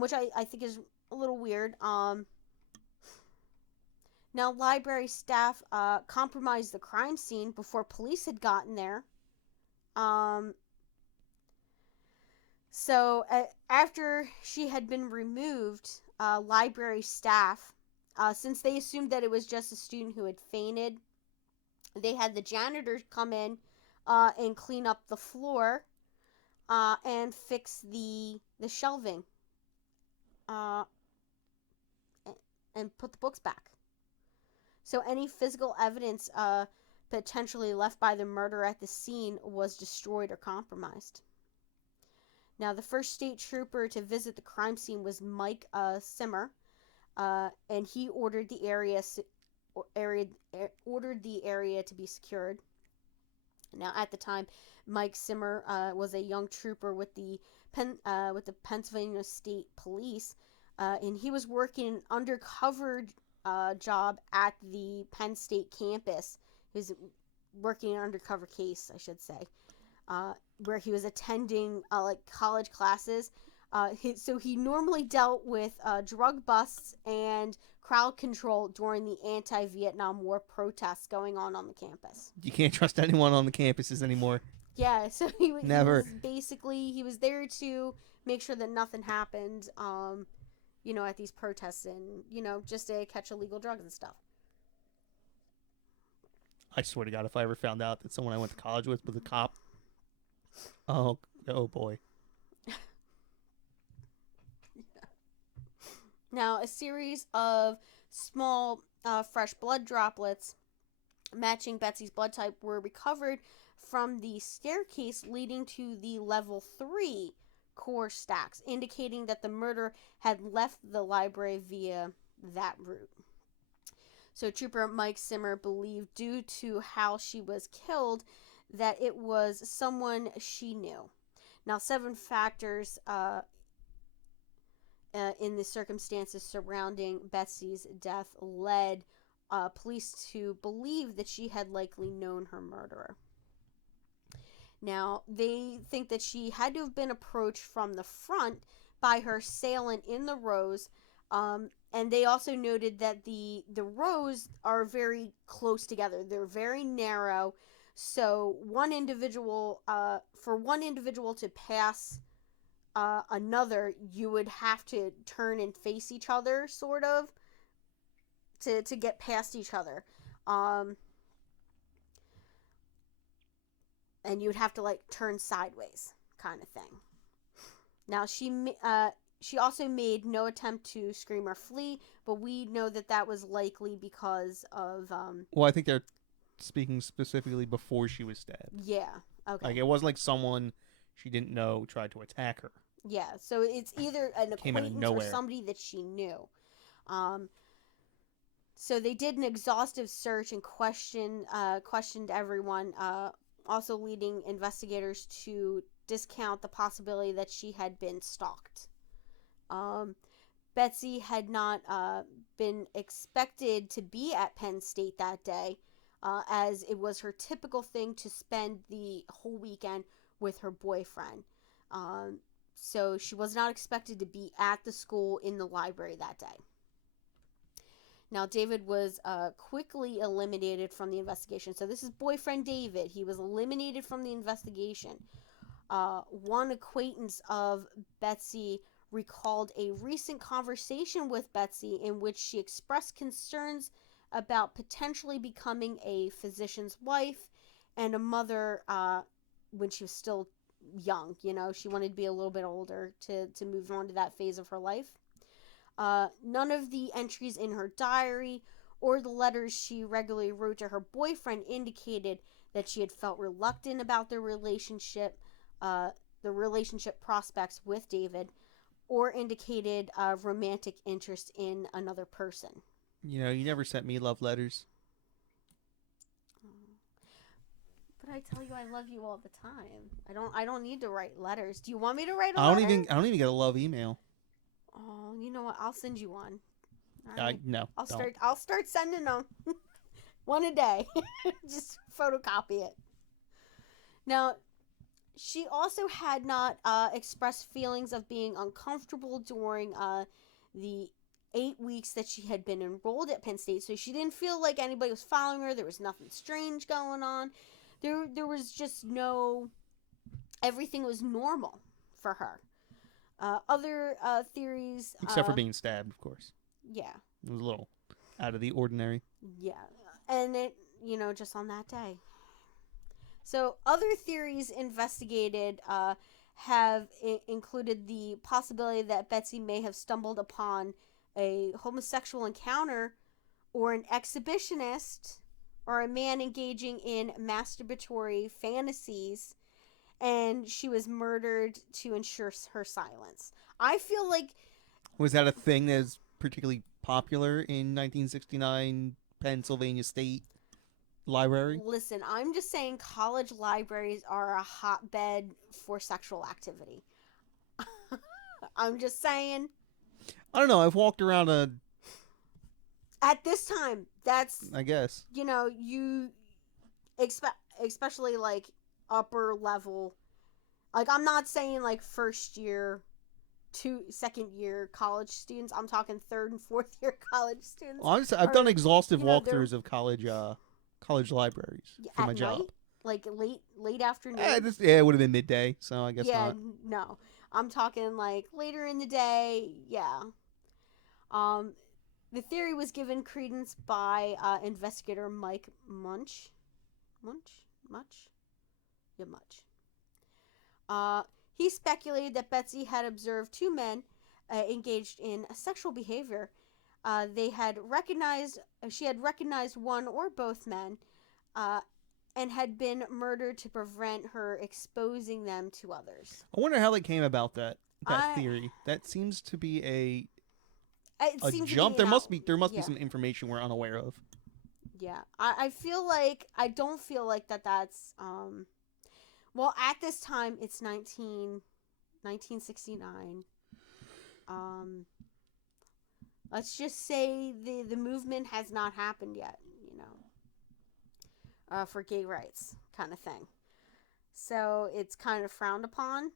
which I think is a little weird. Now, library staff compromised the crime scene before police had gotten there. So after she had been removed, library staff, since they assumed that it was just a student who had fainted, they had the janitor come in and clean up the floor and fix the shelving and put the books back. So any physical evidence potentially left by the murderer at the scene was destroyed or compromised. Now, the first state trooper to visit the crime scene was Mike Simmer, and he ordered the area to be secured. Now, at the time, Mike Simmer was a young trooper with the Pennsylvania State Police, and he was working an undercover job at the Penn State campus. He was working an undercover case, I should say, where he was attending college classes. So he normally dealt with drug busts and crowd control during the anti-Vietnam War protests going on the campus. You can't trust anyone on the campuses anymore. Yeah, so he was there to make sure that nothing happened, at these protests and, just to catch illegal drugs and stuff. I swear to God, if I ever found out that someone I went to college with was a cop, oh boy. Now, a series of small fresh blood droplets matching Betsy's blood type were recovered from the staircase leading to the level 3 core stacks, indicating that the murderer had left the library via that route. So Trooper Mike Simmer believed, due to how she was killed, that it was someone she knew. Now, 7 factors in the circumstances surrounding Betsy's death led police to believe that she had likely known her murderer. Now, they think that she had to have been approached from the front by her assailant in the rows, and they also noted that the rows are very close together. They're very narrow, so for one individual to pass another, you would have to turn and face each other, sort of, to get past each other. And you would have to turn sideways, kind of thing. Now, she also made no attempt to scream or flee, but we know that was likely because of Well, I think they're speaking specifically before she was stabbed. Yeah. Okay. It wasn't like someone she didn't know tried to attack her. Yeah. So it's either an acquaintance or somebody that she knew. So they did an exhaustive search and questioned everyone. Also leading investigators to discount the possibility that she had been stalked. Betsy had not been expected to be at Penn State that day, as it was her typical thing to spend the whole weekend with her boyfriend. So she was not expected to be at the school in the library that day. Now, David was quickly eliminated from the investigation. So this is boyfriend David. He was eliminated from the investigation. One acquaintance of Betsy recalled a recent conversation with Betsy in which she expressed concerns about potentially becoming a physician's wife and a mother when she was still young. She wanted to be a little bit older to move on to that phase of her life. None of the entries in her diary or the letters she regularly wrote to her boyfriend indicated that she had felt reluctant about the relationship prospects with David, or indicated romantic interest in another person. You never sent me love letters. But I tell you I love you all the time. I don't need to write letters. Do you want me to write a letter? I don't even get a love email. Oh, you know what? I'll send you one. No. I'll start sending them. One a day. Just photocopy it. Now, she also had not expressed feelings of being uncomfortable during the 8 weeks that she had been enrolled at Penn State, so she didn't feel like anybody was following her. There was nothing strange going on. There was just no... Everything was normal for her. Other theories... Except for being stabbed, of course. Yeah. It was a little out of the ordinary. Yeah. And it, just on that day. So other theories investigated have included the possibility that Betsy may have stumbled upon a homosexual encounter or an exhibitionist or a man engaging in masturbatory fantasies, and she was murdered to ensure her silence. I feel like... Was that a thing that was particularly popular in 1969 Pennsylvania State Library? Listen, I'm just saying college libraries are a hotbed for sexual activity. I'm just saying. I don't know. I've walked around At this time, that's... I guess. You... Especially, like, upper level... Like, I'm not saying, like, first year... second year college students. I'm talking third and fourth year college students. Well, I've done exhaustive walkthroughs of college libraries for my job. Night? Like late afternoon? It would have been midday, so I guess not. No. I'm talking like later in the day. Yeah. The theory was given credence by investigator Mike Munch. He speculated that Betsy had observed two men engaged in sexual behavior. She had recognized one or both men, and had been murdered to prevent her exposing them to others. I wonder how they came about that theory. That seems to be a jump. There must be some information we're unaware of. Yeah, I don't feel like that's well, at this time it's 1969. Let's just say the movement has not happened yet, for gay rights kind of thing. So it's kind of frowned upon.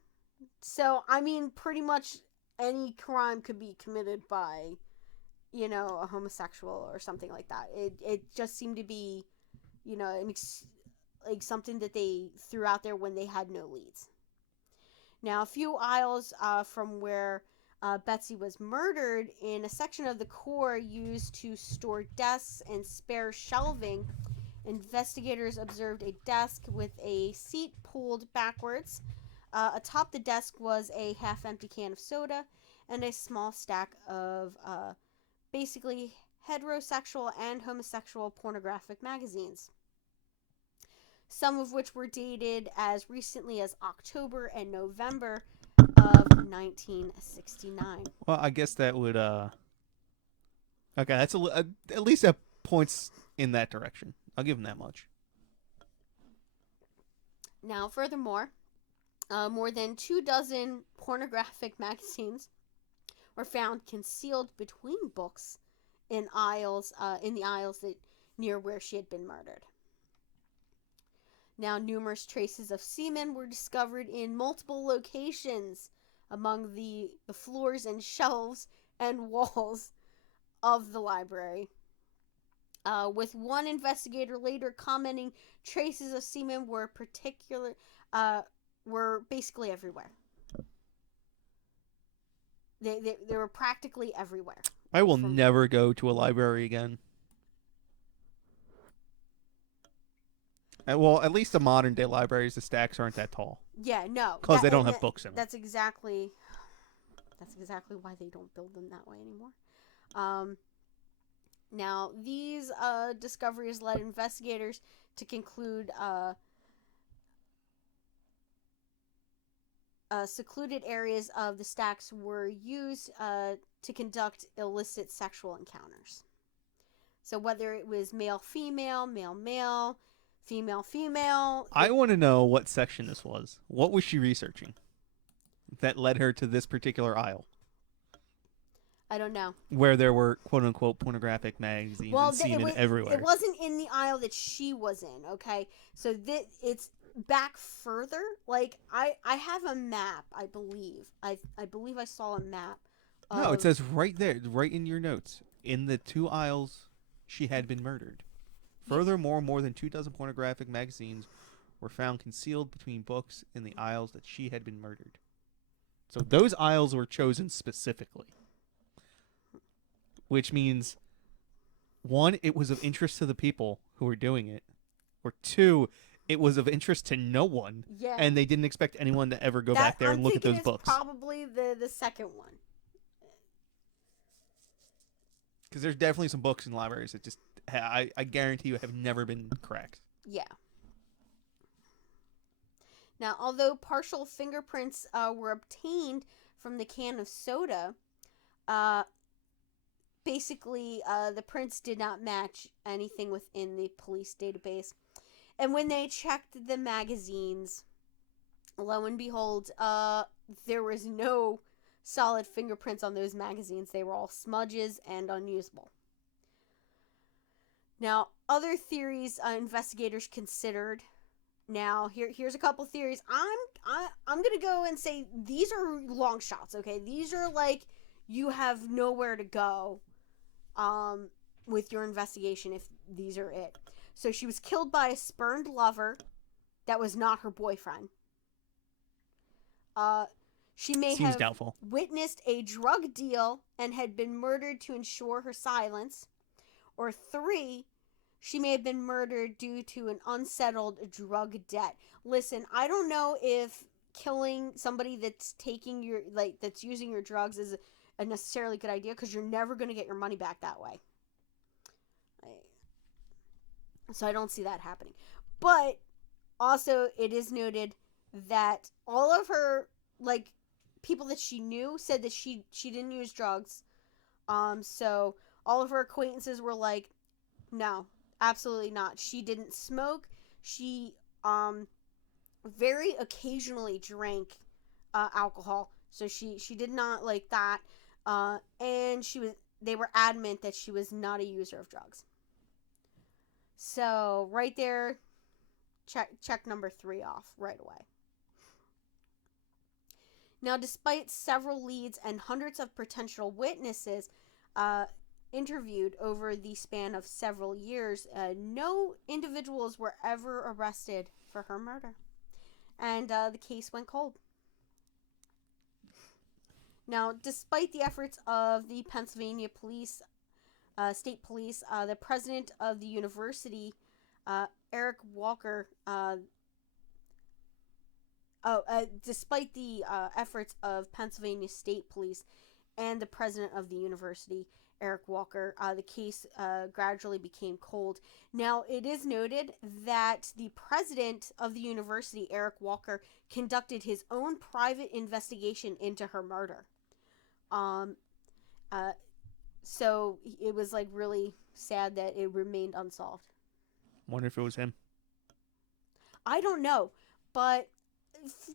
So, I mean, pretty much any crime could be committed by, a homosexual or something like that. It just seemed to be, like something that they threw out there when they had no leads. Now, a few aisles from where Betsy was murdered, in a section of the core used to store desks and spare shelving, investigators observed a desk with a seat pulled backwards. Atop the desk was a half-empty can of soda and a small stack of basically heterosexual and homosexual pornographic magazines, some of which were dated as recently as October and November of 1969. Well, I guess that would okay, that's at least that points in that direction. I'll give him that much. Now, furthermore, more than 24 pornographic magazines were found concealed between books in the aisles that near where she had been murdered. Now, numerous traces of semen were discovered in multiple locations among the floors and shelves and walls of the library, with one investigator later commenting traces of semen were basically everywhere. They were practically everywhere. I will never go to a library again. Well, at least the modern day libraries, the stacks aren't that tall. Yeah, no. Because they don't have books in them. That's exactly why they don't build them that way anymore. Now, these discoveries led investigators to conclude secluded areas of the stacks were used to conduct illicit sexual encounters. So whether it was male-female, male-male, female-female... I want to know what section this was. What was she researching that led her to this particular aisle? I don't know. Where there were quote-unquote pornographic magazines and semen everywhere. It wasn't in the aisle that she was in, okay? So it's back further. Like, I have a map, I believe. I believe I saw a map No, it says right there, right in your notes. In the 2 aisles, she had been murdered. Furthermore, more than 24 pornographic magazines were found concealed between books in the aisles that she had been murdered. So those aisles were chosen specifically. Which means, 1, it was of interest to the people who were doing it. Or 2, it was of interest to no one. Yeah. And they didn't expect anyone to ever go back there and look at those books. Probably the second one. Because there's definitely some books in libraries that just, I guarantee you, have never been cracked. Yeah. Now, although partial fingerprints were obtained from the can of soda, basically the prints did not match anything within the police database. And when they checked the magazines, lo and behold, there was no solid fingerprints on those magazines. They were all smudges and unusable. Now, other theories investigators considered. Now, here's a couple theories. I'm gonna go and say these are long shots. Okay, these are like you have nowhere to go, with your investigation if these are it. So she was killed by a spurned lover, that was not her boyfriend. She may Seems have doubtful. witnessed a drug deal and had been murdered to ensure her silence. Or 3, she may have been murdered due to an unsettled drug debt. Listen, I don't know if killing somebody that's taking your, that's using your drugs is a necessarily good idea, because you're never going to get your money back that way. So I don't see that happening. But also, it is noted that all of her, people that she knew said that she didn't use drugs. So all of her acquaintances were like, no, absolutely not. She didn't smoke. She very occasionally drank alcohol. So she did not like that. And they were adamant that she was not a user of drugs. So right there, check number 3 off right away. Now, despite several leads and hundreds of potential witnesses interviewed over the span of several years, no individuals were ever arrested for her murder. And the case went cold. Now, despite the efforts of the Pennsylvania police, state police, the president of the university, Eric Walker, despite the efforts of Pennsylvania State Police and the president of the university, Eric Walker, the case gradually became cold. Now, it is noted that the president of the university, Eric Walker, conducted his own private investigation into her murder. So it was really sad that it remained unsolved. Wonder if it was him. I don't know, but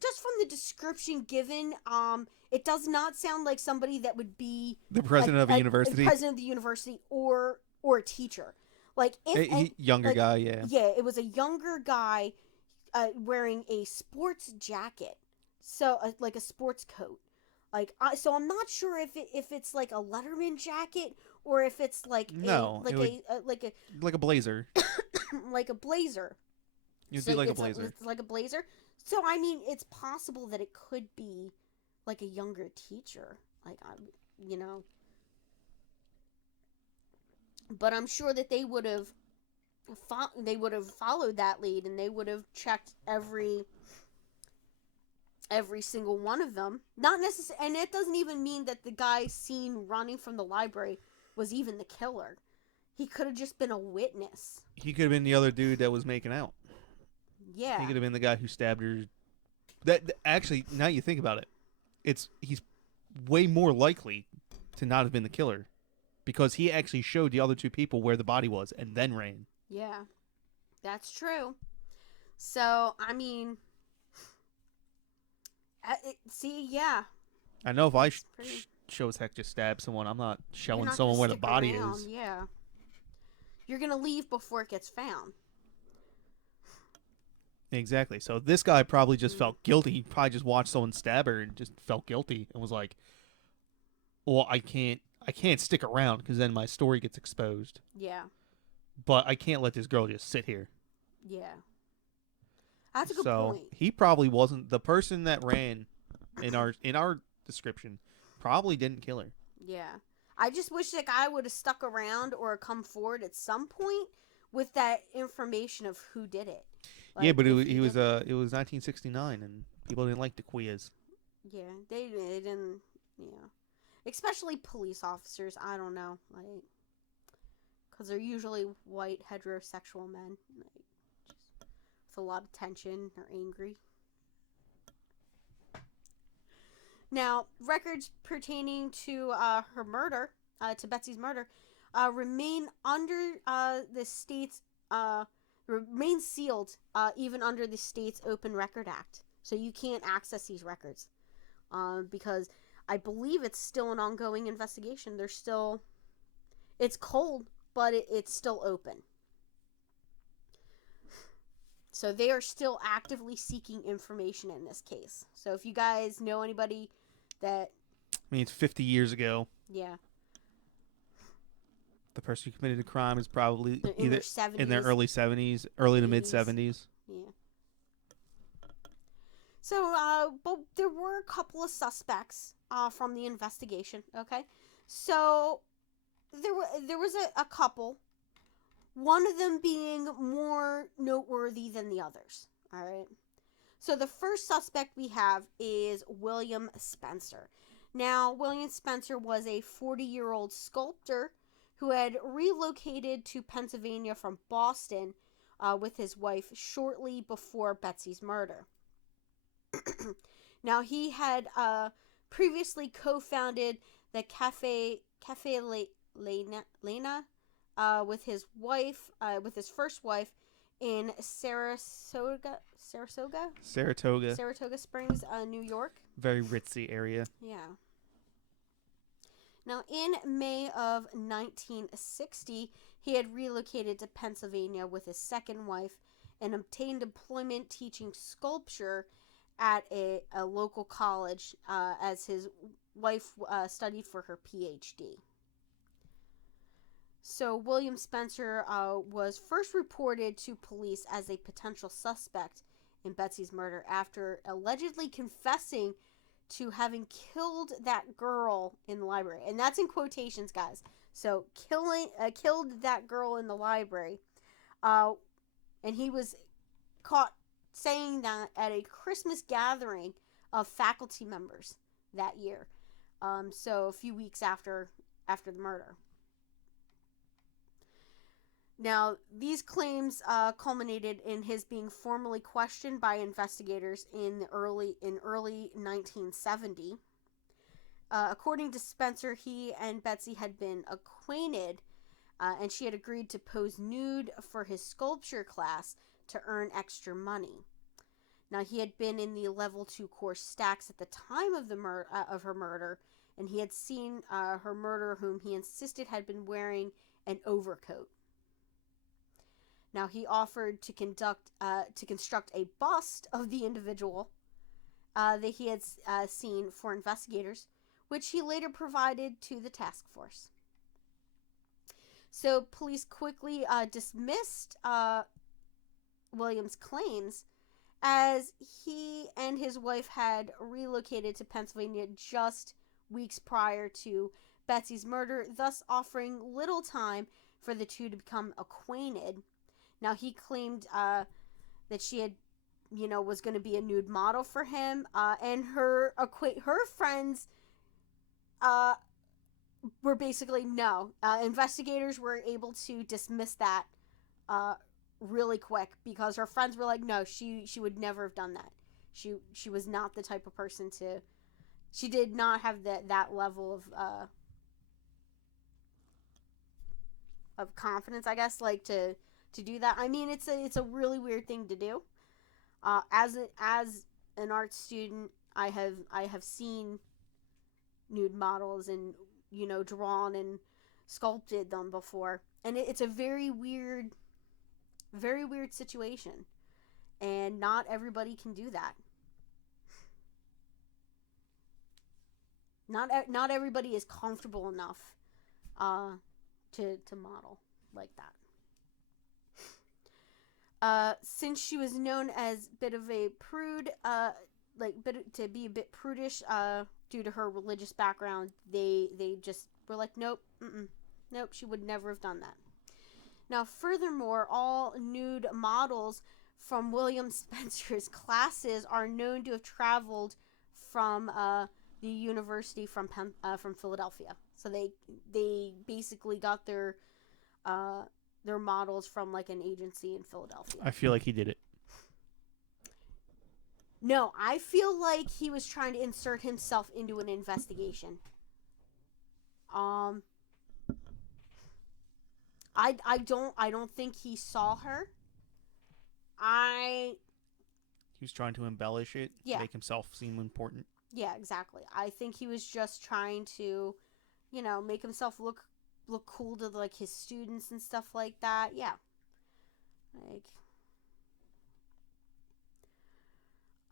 just from the description given, it does not sound like somebody that would be the president of a university. The president of the university or a teacher. Younger guy, yeah. Yeah, it was a younger guy wearing a sports jacket, so like a sports coat. So I'm not sure if it's like a Letterman jacket or if it's like a blazer. Like a blazer. You'd be like a blazer. It's like a blazer. So I mean, it's possible that it could be like a younger teacher, But I'm sure that they would have followed that lead, and they would have checked every single one of them. Not necessarily, and it doesn't even mean that the guy seen running from the library was even the killer. He could have just been a witness. He could have been the other dude that was making out. Yeah. He could have been the guy who stabbed her. That actually, now you think about it, he's way more likely to not have been the killer, because he actually showed the other 2 people where the body was and then ran. Yeah, that's true. So I mean, yeah. I know if I show as heck just stab someone, I'm not showing someone where the body is. Yeah. You're gonna leave before it gets found. Exactly. So this guy probably just felt guilty. He probably just watched someone stab her and just felt guilty and was like, well, I can't stick around because then my story gets exposed. Yeah. But I can't let this girl just sit here. Yeah. That's a good So point. he probably wasn't the person that ran in our description. Probably didn't kill her. Yeah. I just wish that guy would have stuck around or come forward at some point with that information of who did it. Yeah, Like, but if it he was didn't. it was 1969 and people didn't like the quiz. Yeah, they didn't. Yeah, especially police officers. I don't know, like, because they're usually white heterosexual men, like, just with a lot of tension. They're angry. Now, records pertaining to her murder, to Betsy's murder, remain under the state's remain sealed, even under the state's Open Record Act. So you can't access these records, because I believe it's still an ongoing investigation. They're still, it's cold, but it's still open. So they are still actively seeking information in this case. So if you guys know anybody that, I mean, it's 50 years ago. yeah, The person who committed a crime is probably they're in either their 70s, in their early 70s, early to mid 80s. 70s. Yeah. So, but there were a couple of suspects from the investigation. Okay, so there was a couple. One of them being more noteworthy than the others. All right. So the first suspect we have is William Spencer. Now, William Spencer was a 40-year-old sculptor who had relocated to Pennsylvania from Boston with his wife shortly before Betsy's murder. Now, he had previously co-founded the Cafe Lena with his wife, with his first wife, in Saratoga Springs, New York. Very ritzy area. Yeah. Now, in May of 1960, he had relocated to Pennsylvania with his second wife and obtained employment teaching sculpture at a local college as his wife studied for her PhD. So William Spencer was first reported to police as a potential suspect in Betsy's murder after allegedly confessing to having killed that girl in the library. And that's in quotations, guys. So killed that girl in the library. And he was caught saying that at a Christmas gathering of faculty members that year. So a few weeks after the murder. Now, these claims culminated in his being formally questioned by investigators in early 1970. According to Spencer, he and Betsy had been acquainted, and she had agreed to pose nude for his sculpture class to earn extra money. Now, he had been in the level 2 course stacks at the time of of her murder, and he had seen her murderer, whom he insisted had been wearing an overcoat. Now, he offered to construct a bust of the individual that he had seen for investigators, which he later provided to the task force. So police quickly dismissed Williams' claims, as he and his wife had relocated to Pennsylvania just weeks prior to Betsy's murder, thus offering little time for the two to become acquainted. Now, he claimed that she had, was going to be a nude model for him, and her friends were basically no. Investigators were able to dismiss that really quick because her friends were like, no, she would never have done that. She was not the type of person to. She did not have that level of confidence, I guess, like to do that. I mean, it's a really weird thing to do. As an art student, I have seen nude models and drawn and sculpted them before, and it's a very weird situation, and not everybody can do that. Not everybody is comfortable enough to model like that. Since she was known as a bit of a prude, to be a bit prudish due to her religious background, they just were like, nope, nope, she would never have done that. Now, furthermore, all nude models from William Spencer's classes are known to have traveled from the university from Philadelphia. So they basically got their models from like an agency in Philadelphia. I feel like he did it. No, I feel like he was trying to insert himself into an investigation. I don't think he saw her. He was trying to embellish it, make himself seem important. Yeah, exactly. I think he was just trying to, make himself look cool to like his students and stuff like that. Yeah.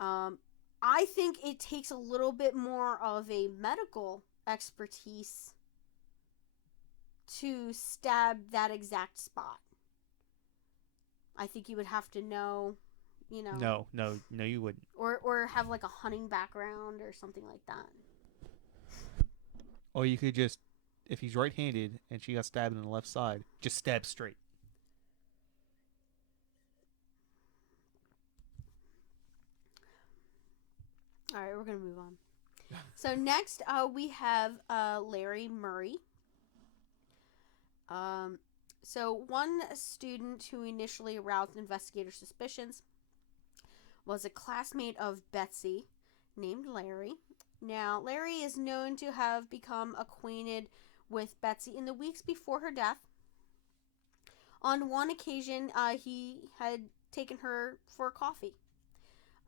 I think it takes a little bit more of a medical expertise to stab that exact spot. I think you would have to know, No, you wouldn't. Or have like a hunting background or something like that. Or you could just, if he's right-handed and she got stabbed in the left side, just stab straight. All right, we're going to move on. So next, we have Larry Murray. So one student who initially aroused investigator suspicions was a classmate of Betsy named Larry. Now, Larry is known to have become acquainted with Betsy in the weeks before her death. On one occasion, he had taken her for coffee.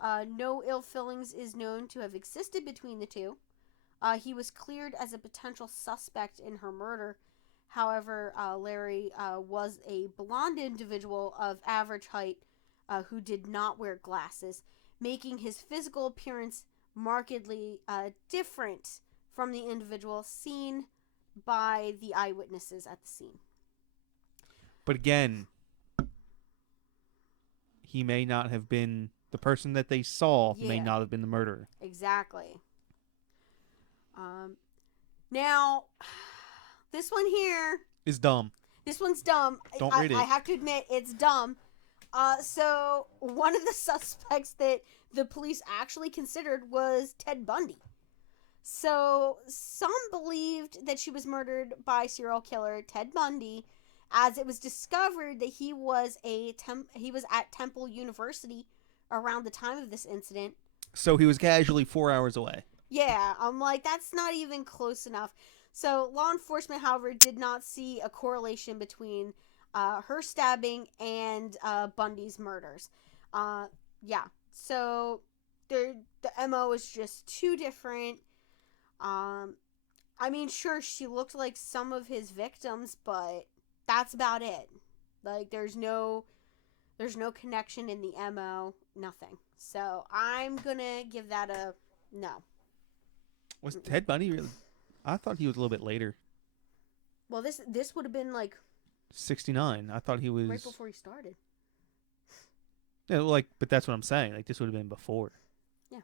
No ill feelings is known to have existed between the two. He was cleared as a potential suspect in her murder. However, Larry was a blonde individual of average height who did not wear glasses, making his physical appearance markedly different from the individual seen by the eyewitnesses at the scene. But again, he may not have been the person that they saw. May not have been the murderer. Exactly. Now, this one here is dumb. This one's dumb. Don't read it. I have to admit, it's dumb. So one of the suspects that the police actually considered was Ted Bundy. So some believed that she was murdered by serial killer Ted Bundy, as it was discovered that he was at Temple University around the time of this incident. So he was casually 4 hours away. Yeah, I'm like, that's not even close enough. So law enforcement, however, did not see a correlation between her stabbing and Bundy's murders. So the MO is just too different. I mean, sure, she looked like some of his victims, but that's about it. Like, there's no connection in the MO, nothing. So I'm gonna give that a no. Was Ted Bundy really? I thought he was a little bit later. Well, this would have been like 69. I thought he was right before he started. Yeah, but that's what I'm saying. Like, this would have been before. Yeah.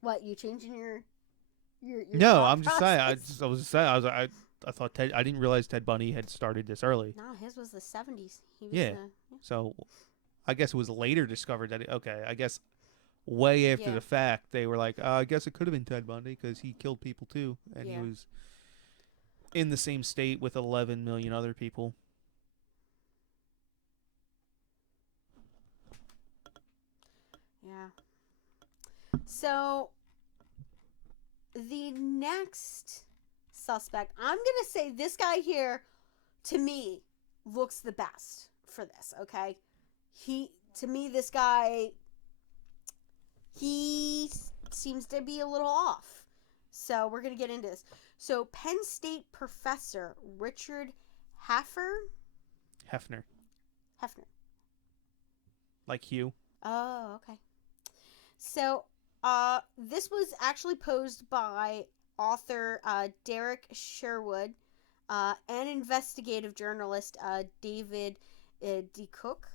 What, you changing your No, I'm just saying. I thought Ted. I didn't realize Ted Bundy had started this early. No, his was the 70s. Yeah. So, I guess it was later discovered that. I guess way after the fact, they were like, I guess it could have been Ted Bundy because he killed people too, and he was in the same state with 11 million other people. Yeah. So, the next suspect, I'm going to say this guy here, to me, looks the best for this, okay? To me, this guy, he seems to be a little off. So, we're going to get into this. So, Penn State professor Richard Hefner. Like Hugh. Oh, okay. So, This was actually posed by author Derek Sherwood and investigative journalist David DeCook.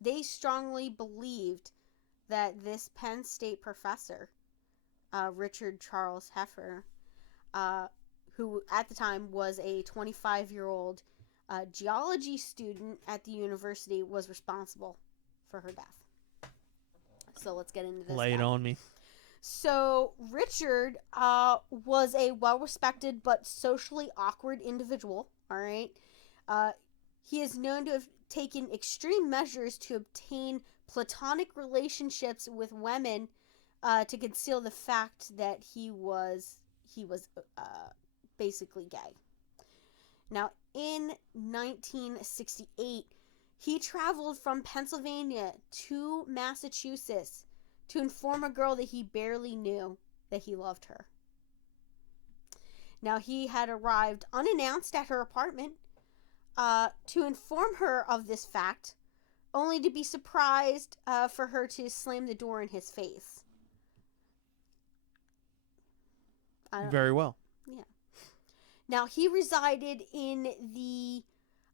They strongly believed that this Penn State professor, Richard Charles Heffer, who at the time was a 25-year-old geology student at the university, was responsible for her death. So let's get into this. Lay it on me. So Richard was a well-respected but socially awkward individual. All right. He is known to have taken extreme measures to obtain platonic relationships with women to conceal the fact that he was basically gay. Now, in 1968, he traveled from Pennsylvania to Massachusetts to inform a girl that he barely knew that he loved her. Now, he had arrived unannounced at her apartment to inform her of this fact, only to be surprised for her to slam the door in his face. Very well. Yeah. Now, he resided in the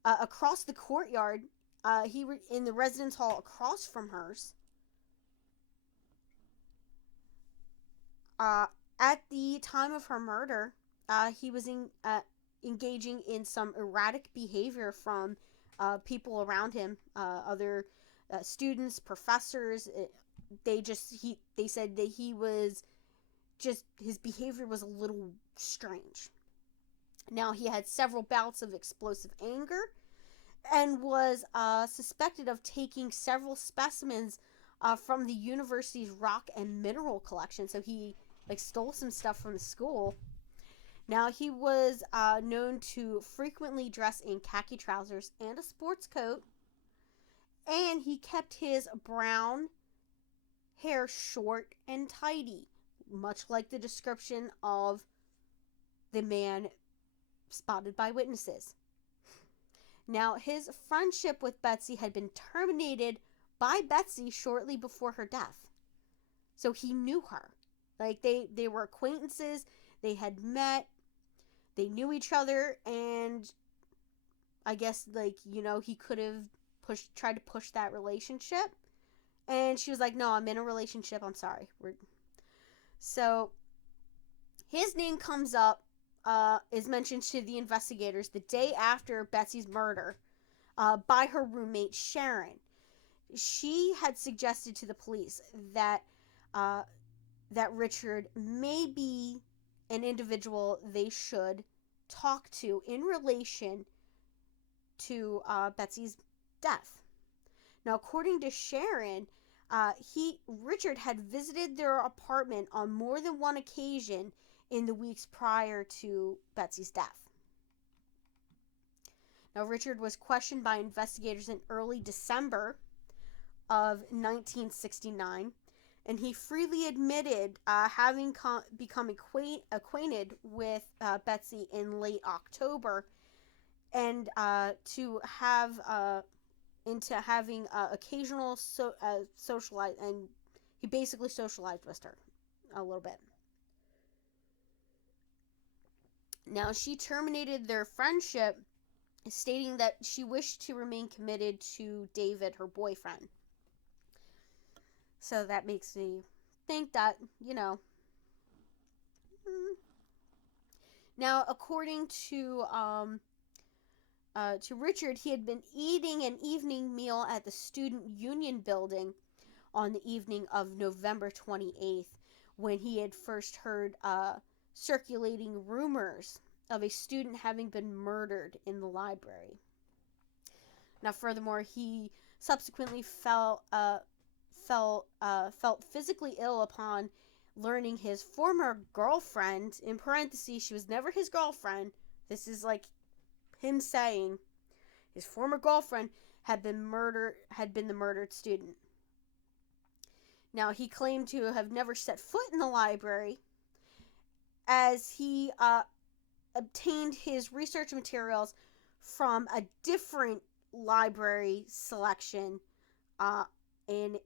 across the courtyard. In the residence hall across from hers. At the time of her murder, he was engaging in some erratic behavior from people around him, other students, professors. They said that he was just, his behavior was a little strange. Now, he had several bouts of explosive anger and was suspected of taking several specimens from the university's rock and mineral collection. So he stole some stuff from the school. Now, he was known to frequently dress in khaki trousers and a sports coat, and he kept his brown hair short and tidy, much like the description of the man spotted by witnesses. Now, his friendship with Betsy had been terminated by Betsy shortly before her death. So he knew her. They were acquaintances, they had met, they knew each other, and I guess, he could have tried to push that relationship. And she was like, no, I'm in a relationship, I'm sorry. So, his name comes up, is mentioned to the investigators the day after Betsy's murder by her roommate, Sharon. She had suggested to the police that Richard may be an individual they should talk to in relation to Betsy's death. Now, according to Sharon, Richard had visited their apartment on more than one occasion in the weeks prior to Betsy's death. Now, Richard was questioned by investigators in early December of 1969, and he freely admitted having become acquainted with Betsy in late October, and into having occasional socialize, and he basically socialized with her a little bit. Now, she terminated their friendship, stating that she wished to remain committed to David, her boyfriend. So that makes me think that, Now, according to Richard, he had been eating an evening meal at the Student Union building on the evening of November 28th, when he had first heard circulating rumors of a student having been murdered in the library. Now, furthermore, he subsequently felt physically ill upon learning his former girlfriend, in parentheses, she was never his girlfriend, this is him saying his former girlfriend had been the murdered student. Now, he claimed to have never set foot in the library, as he obtained his research materials from a different library selection in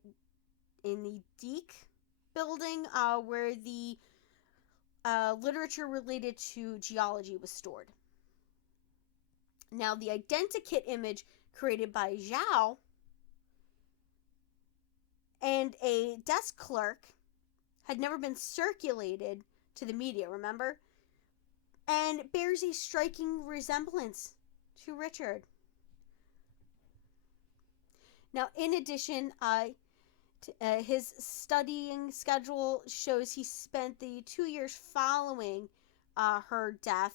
the Deek building, where the literature related to geology was stored. Now, the identikit image created by Zhao and a desk clerk had never been circulated to the media, remember? And bears a striking resemblance to Richard. Now, in addition, his studying schedule shows he spent the 2 years following her death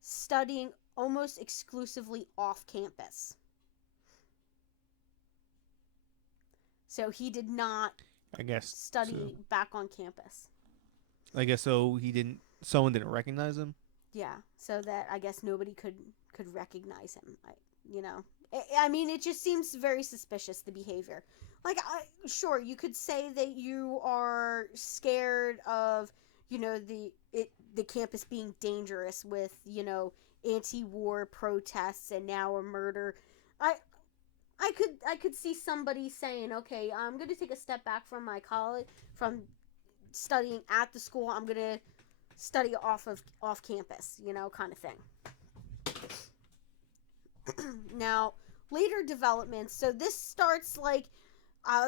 studying almost exclusively off campus. So he did not, I guess, study back on campus. I guess so. Someone didn't recognize him. Yeah, so that I guess nobody could recognize him. I mean, it just seems very suspicious, the behavior. Like, sure, you could say that you are scared of, the campus being dangerous with, anti-war protests and now a murder. I could see somebody saying, okay, I'm going to take a step back from my college, from studying at the school. I'm going to study off campus, kind of thing. Now, later developments. So this starts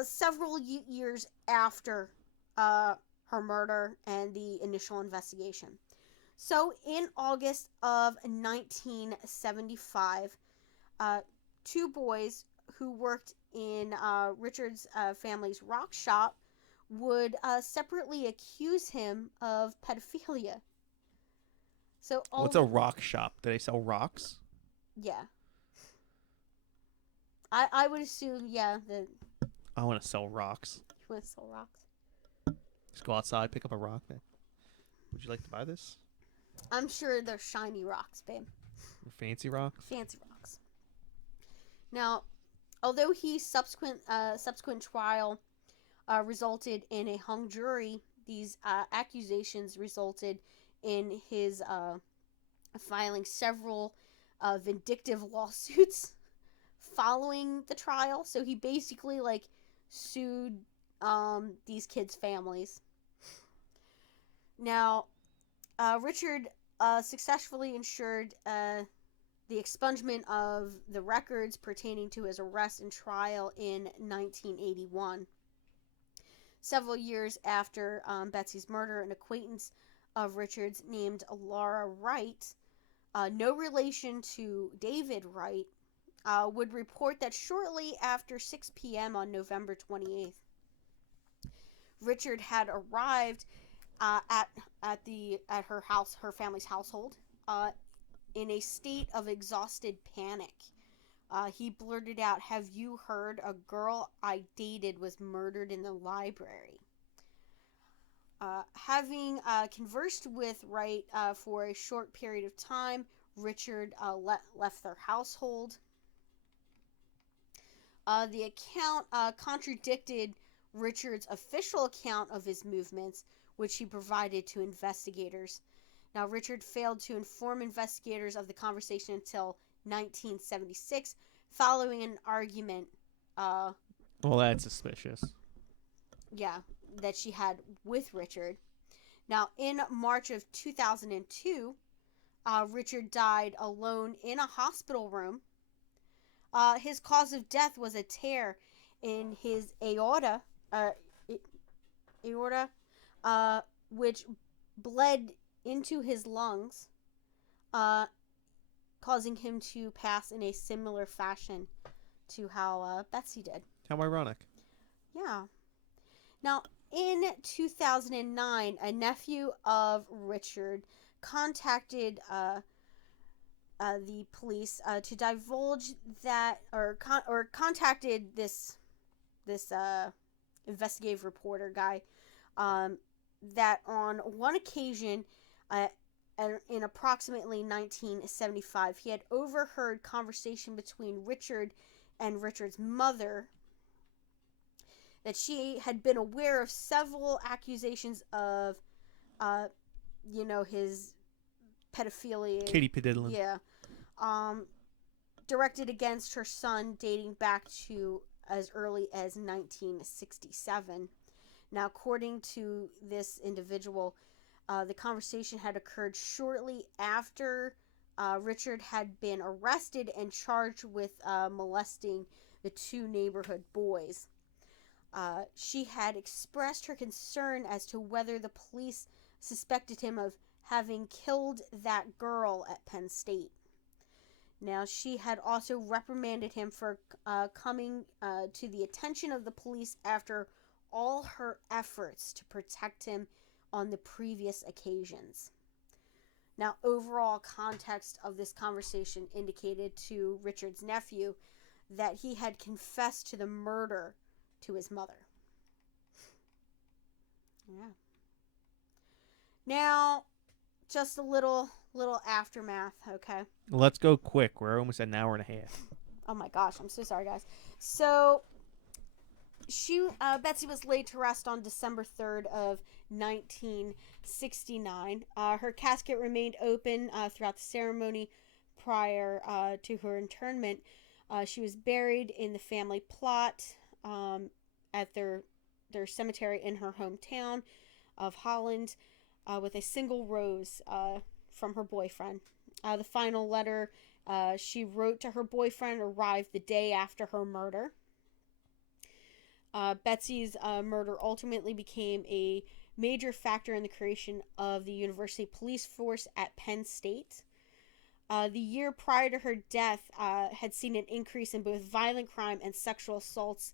several years after her murder and the initial investigation. So in August of 1975, two boys who worked in Richard's family's rock shop would separately accuse him of pedophilia. So what's a rock shop? Do they sell rocks? Yeah. I would assume, yeah. I want to sell rocks. You want to sell rocks? Just go outside, pick up a rock. Would you like to buy this? I'm sure they're shiny rocks, babe. Fancy rocks? Fancy rocks. Now, although his subsequent trial resulted in a hung jury, these accusations resulted in his filing several vindictive lawsuits following the trial. So he basically sued these kids' families. Now, Richard successfully ensured the expungement of the records pertaining to his arrest and trial in 1981. Several years after Betsy's murder, an acquaintance of Richard's named Laura Wright, no relation to David Wright, would report that shortly after 6 p.m. on November 28th, Richard had arrived at her house, her family's household, in a state of exhausted panic. He blurted out, "Have you heard? A girl I dated was murdered in the library." Having conversed with Wright for a short period of time, Richard left their household. The account contradicted Richard's official account of his movements, which he provided to investigators. Now, Richard failed to inform investigators of the conversation until 1976, following an argument. Well, that's suspicious. Yeah, that she had with Richard. Now, in March of 2002, Richard died alone in a hospital room. His cause of death was a tear in his aorta, which bled into his lungs, causing him to pass in a similar fashion to how Betsy did. How ironic. Yeah. Now, in 2009, a nephew of Richard contacted the police to divulge that, or contacted this investigative reporter guy, that on one occasion, in approximately 1975, he had overheard conversation between Richard and Richard's mother, that she had been aware of several accusations of, his pedophilia. Katie Pedidlin. Yeah. Directed against her son, dating back to as early as 1967. Now, according to this individual, the conversation had occurred shortly after Richard had been arrested and charged with molesting the two neighborhood boys. She had expressed her concern as to whether the police suspected him of having killed that girl at Penn State. Now, she had also reprimanded him for coming to the attention of the police after all her efforts to protect him on the previous occasions. Now, overall context of this conversation indicated to Richard's nephew that he had confessed to the murder to his mother. Yeah. Now, just a little aftermath, okay? Let's go quick. We're almost at an hour and a half. Oh my gosh, I'm so sorry, guys. So, Betsy was laid to rest on December 3rd of 1969. Her casket remained open throughout the ceremony prior to her internment. She was buried in the family plot at their cemetery in her hometown of Holland with a single rose from her boyfriend. The final letter she wrote to her boyfriend arrived the day after her murder. Betsy's murder ultimately became a major factor in the creation of the university police force at Penn State. The year prior to her death had seen an increase in both violent crime and sexual assaults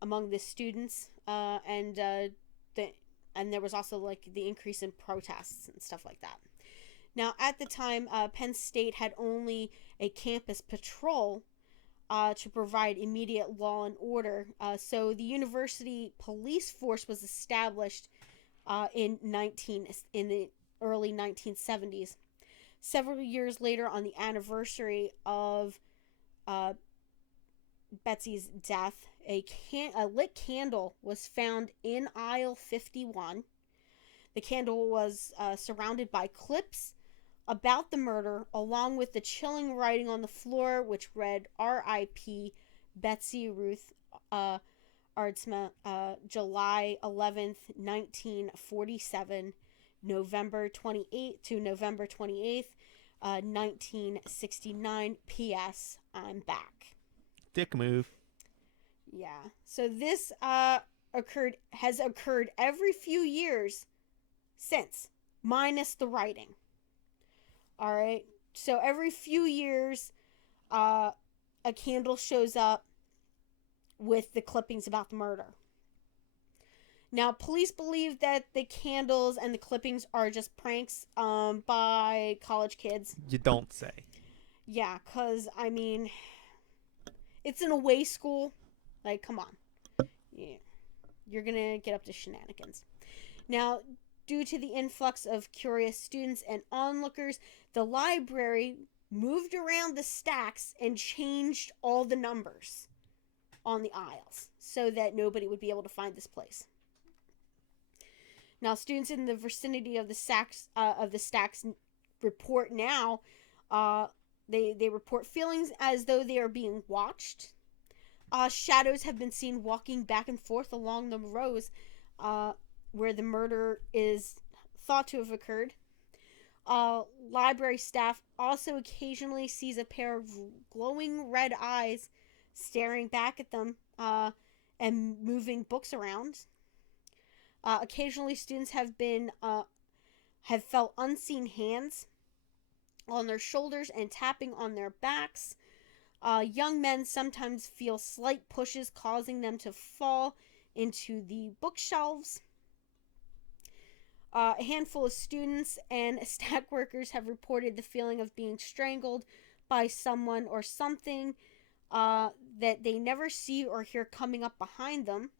among the students, and there was also like the increase in protests and stuff like that. Now, at the time, Penn State had only a campus patrol to provide immediate law and order. So the university police force was established in the early 1970s. Several years later, on the anniversary of Betsy's death, a lit candle was found in aisle 51. The candle was surrounded by clips about the murder, along with the chilling writing on the floor, which read R.I.P. Betsy Ruth Ardsma, July 11th, 1947, November 28th to November 28th, 1969. P.S. I'm back. Dick move. Yeah. So this has occurred every few years since, minus the writing. All right. So every few years, a candle shows up with the clippings about the murder. Now, police believe that the candles and the clippings are just pranks by college kids. You don't say. Yeah, because, I mean, it's an away school. Like, come on. Yeah. You're going to get up to shenanigans. Now, due to the influx of curious students and onlookers, the library moved around the stacks and changed all the numbers on the aisles so that nobody would be able to find this place. Now, students in the vicinity of the stacks report now. They report feelings as though they are being watched. Shadows have been seen walking back and forth along the rows where the murder is thought to have occurred. Library staff also occasionally sees a pair of glowing red eyes staring back at them and moving books around. Occasionally, students have felt unseen hands on their shoulders and tapping on their backs. Young men sometimes feel slight pushes causing them to fall into the bookshelves. A handful of students and stack workers have reported the feeling of being strangled by someone or something that they never see or hear coming up behind them.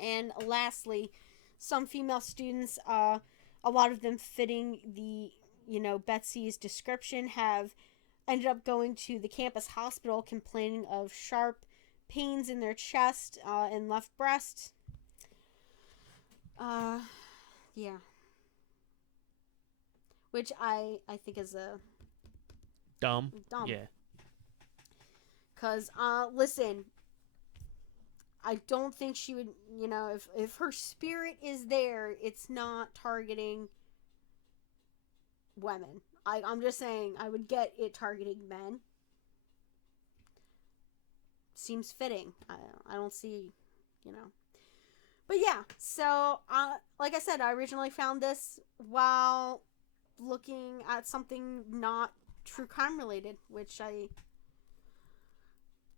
And lastly, some female students, a lot of them fitting the, Betsy's description, have ended up going to the campus hospital complaining of sharp pains in their chest and left breast. Yeah. Which I think is dumb. Dumb. Yeah. Because, listen, I don't think she would, if her spirit is there, it's not targeting women. I'm just saying, I would get it targeting men. Seems fitting. I don't see, But yeah, so, like I said, I originally found this while looking at something not true crime related, which I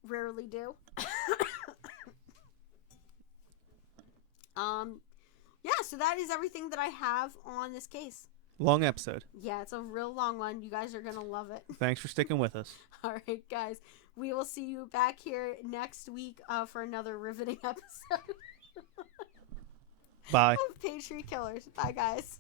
rarely do. Yeah, so that is everything that I have on this case. Long episode. Yeah, it's a real long one. You guys are going to love it. Thanks for sticking with us. All right, guys. We will see you back here next week for another riveting episode. Bye. Of Page Three Killers. Bye, guys.